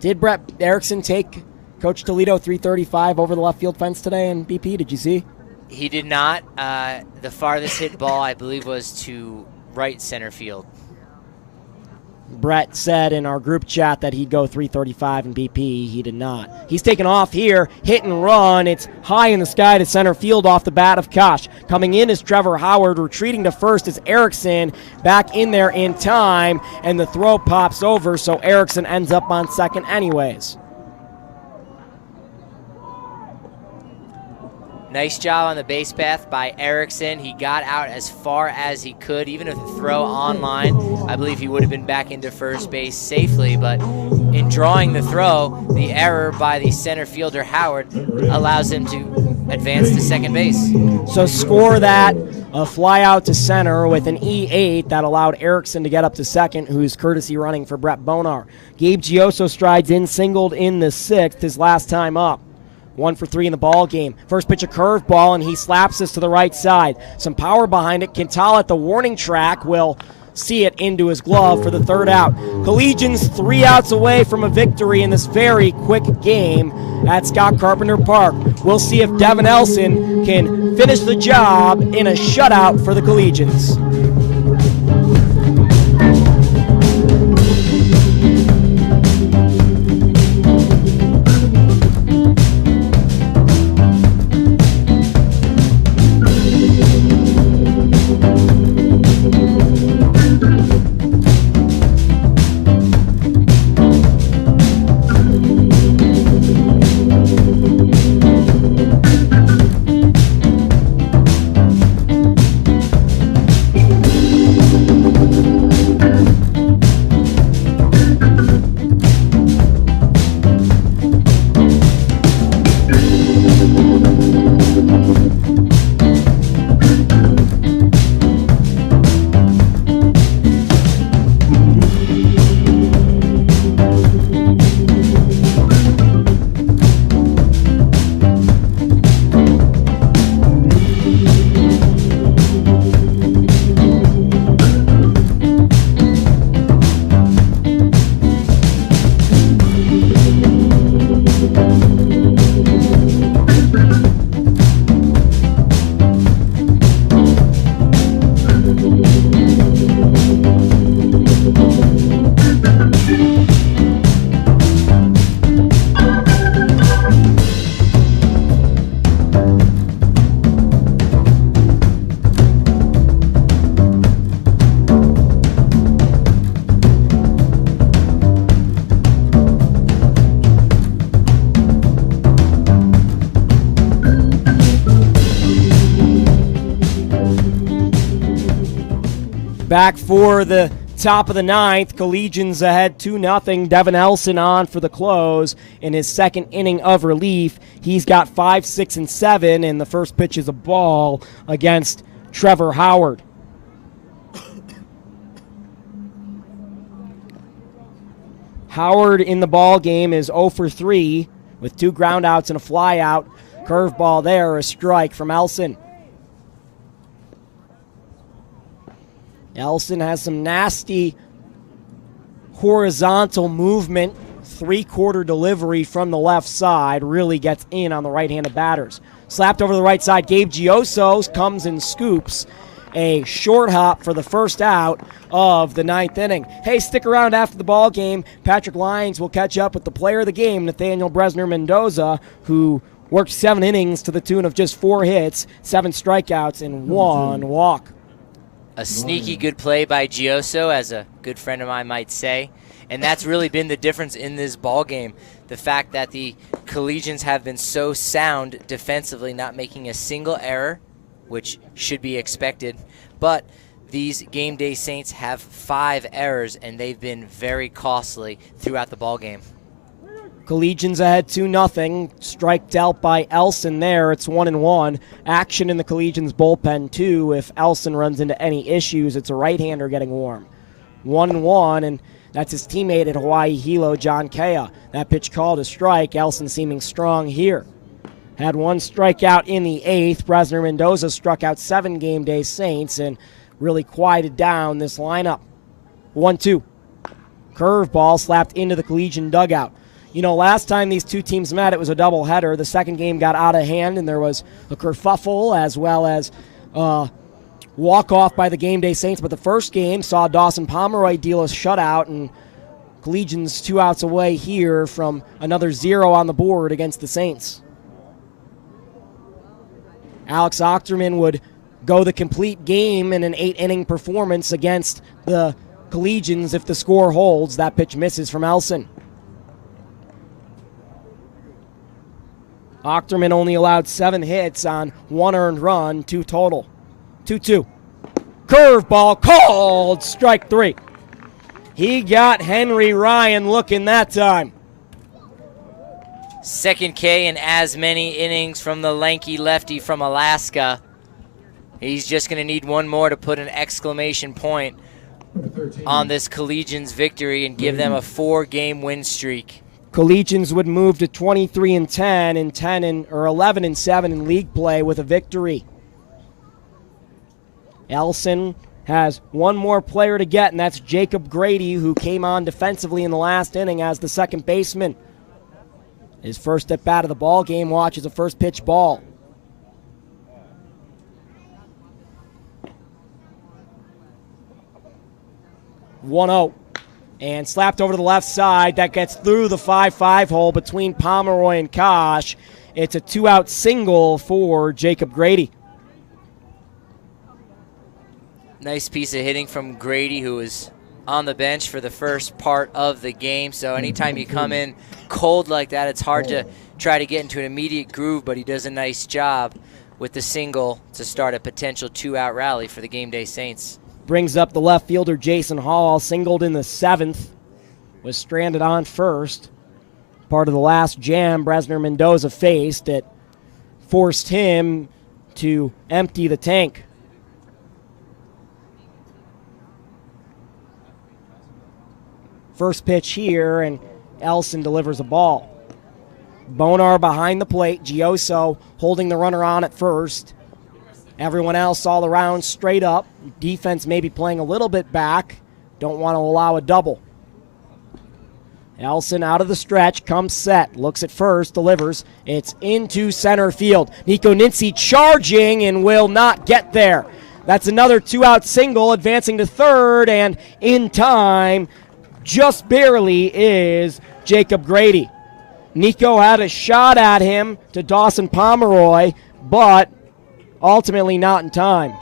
Did Brett Erickson take Coach Toledo 335 over the left field fence today in BP? Did you see? He did not. The farthest hit ball, I believe, was to right center field. Brett said in our group chat that he'd go 335 in BP. He did not. He's taken off here, hit and run. It's high in the sky to center field off the bat of Kosh. Coming in is Trevor Howard. Retreating to first is Erickson. Back in there in time, and the throw pops over, so Erickson ends up on second anyways. Nice job on the base path by Erickson. He got out as far as he could. Even with the throw on line, I believe he would have been back into first base safely. But in drawing the throw, the error by the center fielder, Howard, allows him to advance to second base. So score that, a fly out to center with an E8 that allowed Erickson to get up to second, who's courtesy running for Brett Bonar. Gabe Gioso strides in, singled in the 6th, his last time up. 1 for 3 in the ball game. First pitch a curveball, and he slaps this to the right side. Some power behind it. Quintala at the warning track will see it into his glove for the 3rd out. Collegians 3 outs away from a victory in this very quick game at Scott Carpenter Park. We'll see if Devin Elson can finish the job in a shutout for the Collegians. Back for the top of the 9th, Collegians ahead 2-0. Devin Elson on for the close in his 2nd inning of relief. He's got 5, 6, and 7, and the first pitch is a ball against Trevor Howard. Howard in the ball game is 0 for 3 with 2 groundouts and a fly out. Curveball there, a strike from Elson. Elson has some nasty horizontal movement. 3-quarter delivery from the left side. Really gets in on the right-handed batters. Slapped over the right side. Gabe Gioso comes and scoops a short hop for the first out of the 9th inning. Hey, stick around after the ball game. Patrick Lyons will catch up with the player of the game, Nathaniel Bresner Mendoza, who worked 7 innings to the tune of just 4 hits, 7 strikeouts, and 1 walk. A sneaky good play by Gioso, as a good friend of mine might say. And that's really been the difference in this ball game. The fact that the Collegians have been so sound defensively, not making a single error, which should be expected. But these Game Day Saints have 5 errors, and they've been very costly throughout the ball game. Collegians ahead 2-0. Strike dealt by Elson there. It's 1-1. Action in the Collegians bullpen, too. If Elson runs into any issues, it's a right-hander getting warm. 1-1, and that's his teammate at Hawaii Hilo, John Kea. That pitch called a strike. Elson seeming strong here. Had 1 strikeout in the 8th. Bresner Mendoza struck out 7 Game Day Saints and really quieted down this lineup. 1-2. Curveball slapped into the Collegian dugout. You know, last time these two teams met, it was a doubleheader. The second game got out of hand, and there was a kerfuffle as well as walk-off by the Game Day Saints. But the first game saw Dawson Pomeroy deal a shutout, and Collegians 2 outs away here from another 0 on the board against the Saints. Alex Ochterman would go the complete game in an 8-inning performance against the Collegians if the score holds. That pitch misses from Elson. Ochterman only allowed 7 hits on 1 earned run, 2 total. 2-2. Curveball called, strike 3. He got Henry Ryan looking that time. Second K in as many innings from the lanky lefty from Alaska. He's just going to need 1 more to put an exclamation point on this Collegians victory and give them a 4-game win streak. Collegians would move to 23-10 and 11-7 in league play with a victory. Elson has 1 more player to get, and that's Jacob Grady, who came on defensively in the last inning as the second baseman. His first at bat of the ball game. Watches a first pitch ball. (1-0) and slapped over to the left side. That gets through the 5-5 hole between Pomeroy and Kosh. It's a 2-out single for Jacob Grady. Nice piece of hitting from Grady, who was on the bench for the first part of the game. So anytime you come in cold like that, it's hard to try to get into an immediate groove, but he does a nice job with the single to start a potential 2-out rally for the Game Day Saints. Brings up the left fielder Jason Hall, singled in the 7th, was stranded on first. Part of the last jam Bresner Mendoza faced, it forced him to empty the tank. First pitch here, and Elson delivers a ball. Bonar behind the plate, Gioso holding the runner on at first. Everyone else all around straight up. Defense maybe playing a little bit back. Don't want to allow a double. Elson out of the stretch, comes set, looks at first, delivers. It's into center field. Nico Nincy charging and will not get there. That's another 2-out single, advancing to third, and in time, just barely, is Jacob Grady. Nico had a shot at him to Dawson Pomeroy, but ultimately not in time.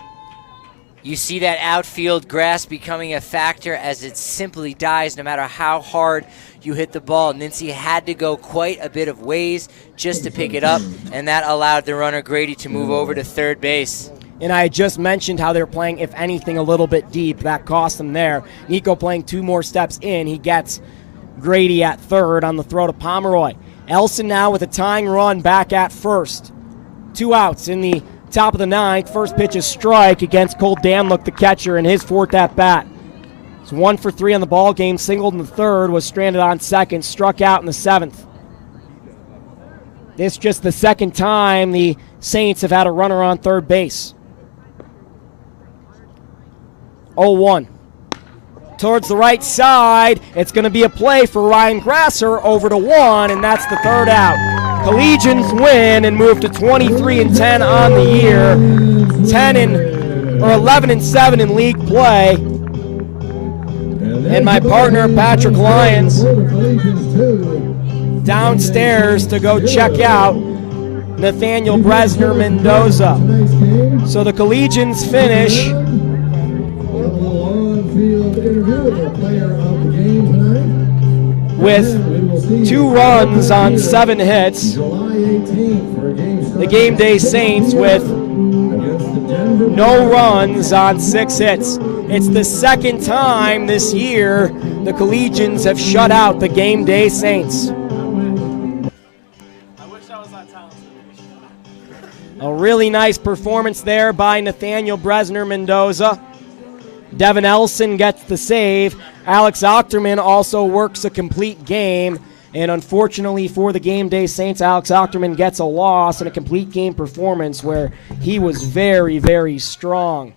You see that outfield grass becoming a factor as it simply dies no matter how hard you hit the ball. Nincy had to go quite a bit of ways just to pick it up, and that allowed the runner Grady to move over to third base. And I had just mentioned how they're playing, if anything, a little bit deep. That cost them there. Nico playing 2 more steps in. He gets Grady at third on the throw to Pomeroy. Elson now with a tying run back at first. 2 outs in the top of the 9th. First pitch is strike against Cole Danlook, the catcher, in his 4th at bat. He's 1 for 3 on the ball game, singled in the third, was stranded on second, struck out in the seventh. This just the second time the Saints have had a runner on third base. 0-1. Towards the right side, it's going to be a play for Ryan Grasser over to 1, and that's the third out. Collegians win and move to 23-10 on the year, 11-7 in league play. And my partner Patrick Lyons downstairs to go check out Nathaniel Bresner Mendoza. So the Collegians finish with 2 runs on 7 hits. The game day Saints with no runs on 6 hits. It's the second time this year the Collegians have shut out the game day Saints. A really nice performance there by Nathaniel Bresner Mendoza. Devin Elson gets the save. Alex Ochterman also works a complete game. And unfortunately for the game day Saints, Alex Ochterman gets a loss in a complete game performance where he was very, very strong.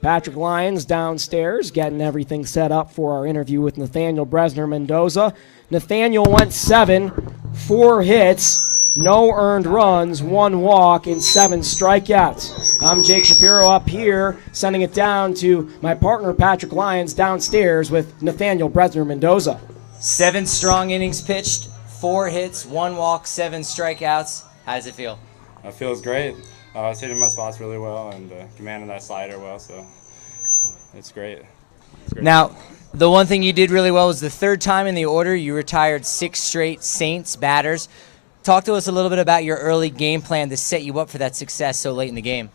Patrick Lyons downstairs getting everything set up for our interview with Nathaniel Bresner Mendoza. Nathaniel went 7, 4 hits, no earned runs, 1 walk, and 7 strikeouts. I'm Jake Shapiro up here, sending it down to my partner Patrick Lyons downstairs with Nathaniel Bresner Mendoza. 7 strong innings pitched, 4 hits, 1 walk, 7 strikeouts. How does it feel? It feels great. I was hitting my spots really well and commanding that slider well, so it's great. Now, the one thing you did really well was the third time in the order you retired 6 straight Saints batters. Talk to us a little bit about your early game plan to set you up for that success so late in the game.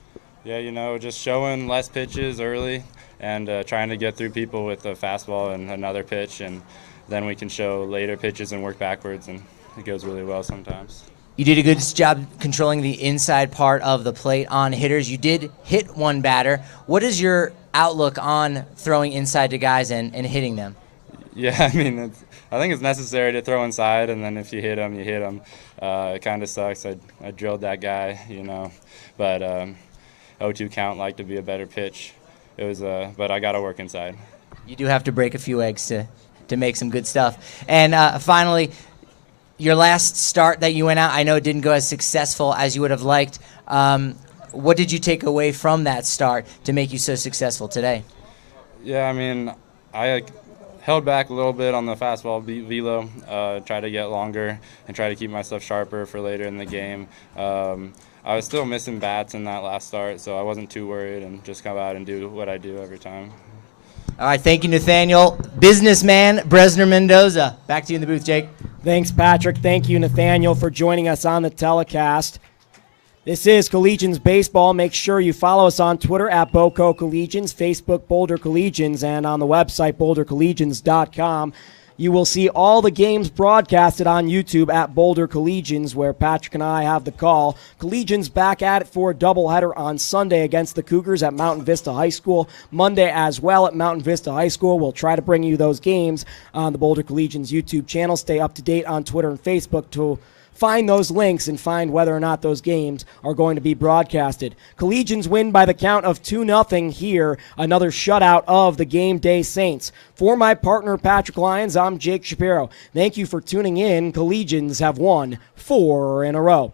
Yeah, just showing less pitches early and trying to get through people with a fastball and another pitch, and then we can show later pitches and work backwards, and it goes really well sometimes. You did a good job controlling the inside part of the plate on hitters. You did hit 1 batter. What is your outlook on throwing inside to guys and hitting them? Yeah, I think it's necessary to throw inside, and then if you hit them, you hit them. It kind of sucks. I drilled that guy, but 0-2 count like to be a better pitch. It was, but I got to work inside. You do have to break a few eggs to make some good stuff. And finally, your last start that you went out, I know it didn't go as successful as you would have liked. What did you take away from that start to make you so successful today? Yeah, I held back a little bit on the fastball velo, try to get longer and try to keep myself sharper for later in the game. I was still missing bats in that last start, so I wasn't too worried and just come out and do what I do every time. All right, thank you, Nathaniel. Businessman Bresner Mendoza. Back to you in the booth, Jake. Thanks, Patrick. Thank you, Nathaniel, for joining us on the telecast. This is Collegians Baseball. Make sure you follow us on Twitter at BoCo Collegians, Facebook Boulder Collegians, and on the website bouldercollegians.com. You will see all the games broadcasted on YouTube at Boulder Collegians, where Patrick and I have the call. Collegians back at it for a doubleheader on Sunday against the Cougars at Mountain Vista High School. Monday as well at Mountain Vista High School. We'll try to bring you those games on the Boulder Collegians YouTube channel. Stay up to date on Twitter and Facebook to find those links and find whether or not those games are going to be broadcasted. Collegians win by the count of 2-0 here. Another shutout of the game day Saints. For my partner Patrick Lyons, I'm Jake Shapiro. Thank you for tuning in. Collegians have won 4 in a row.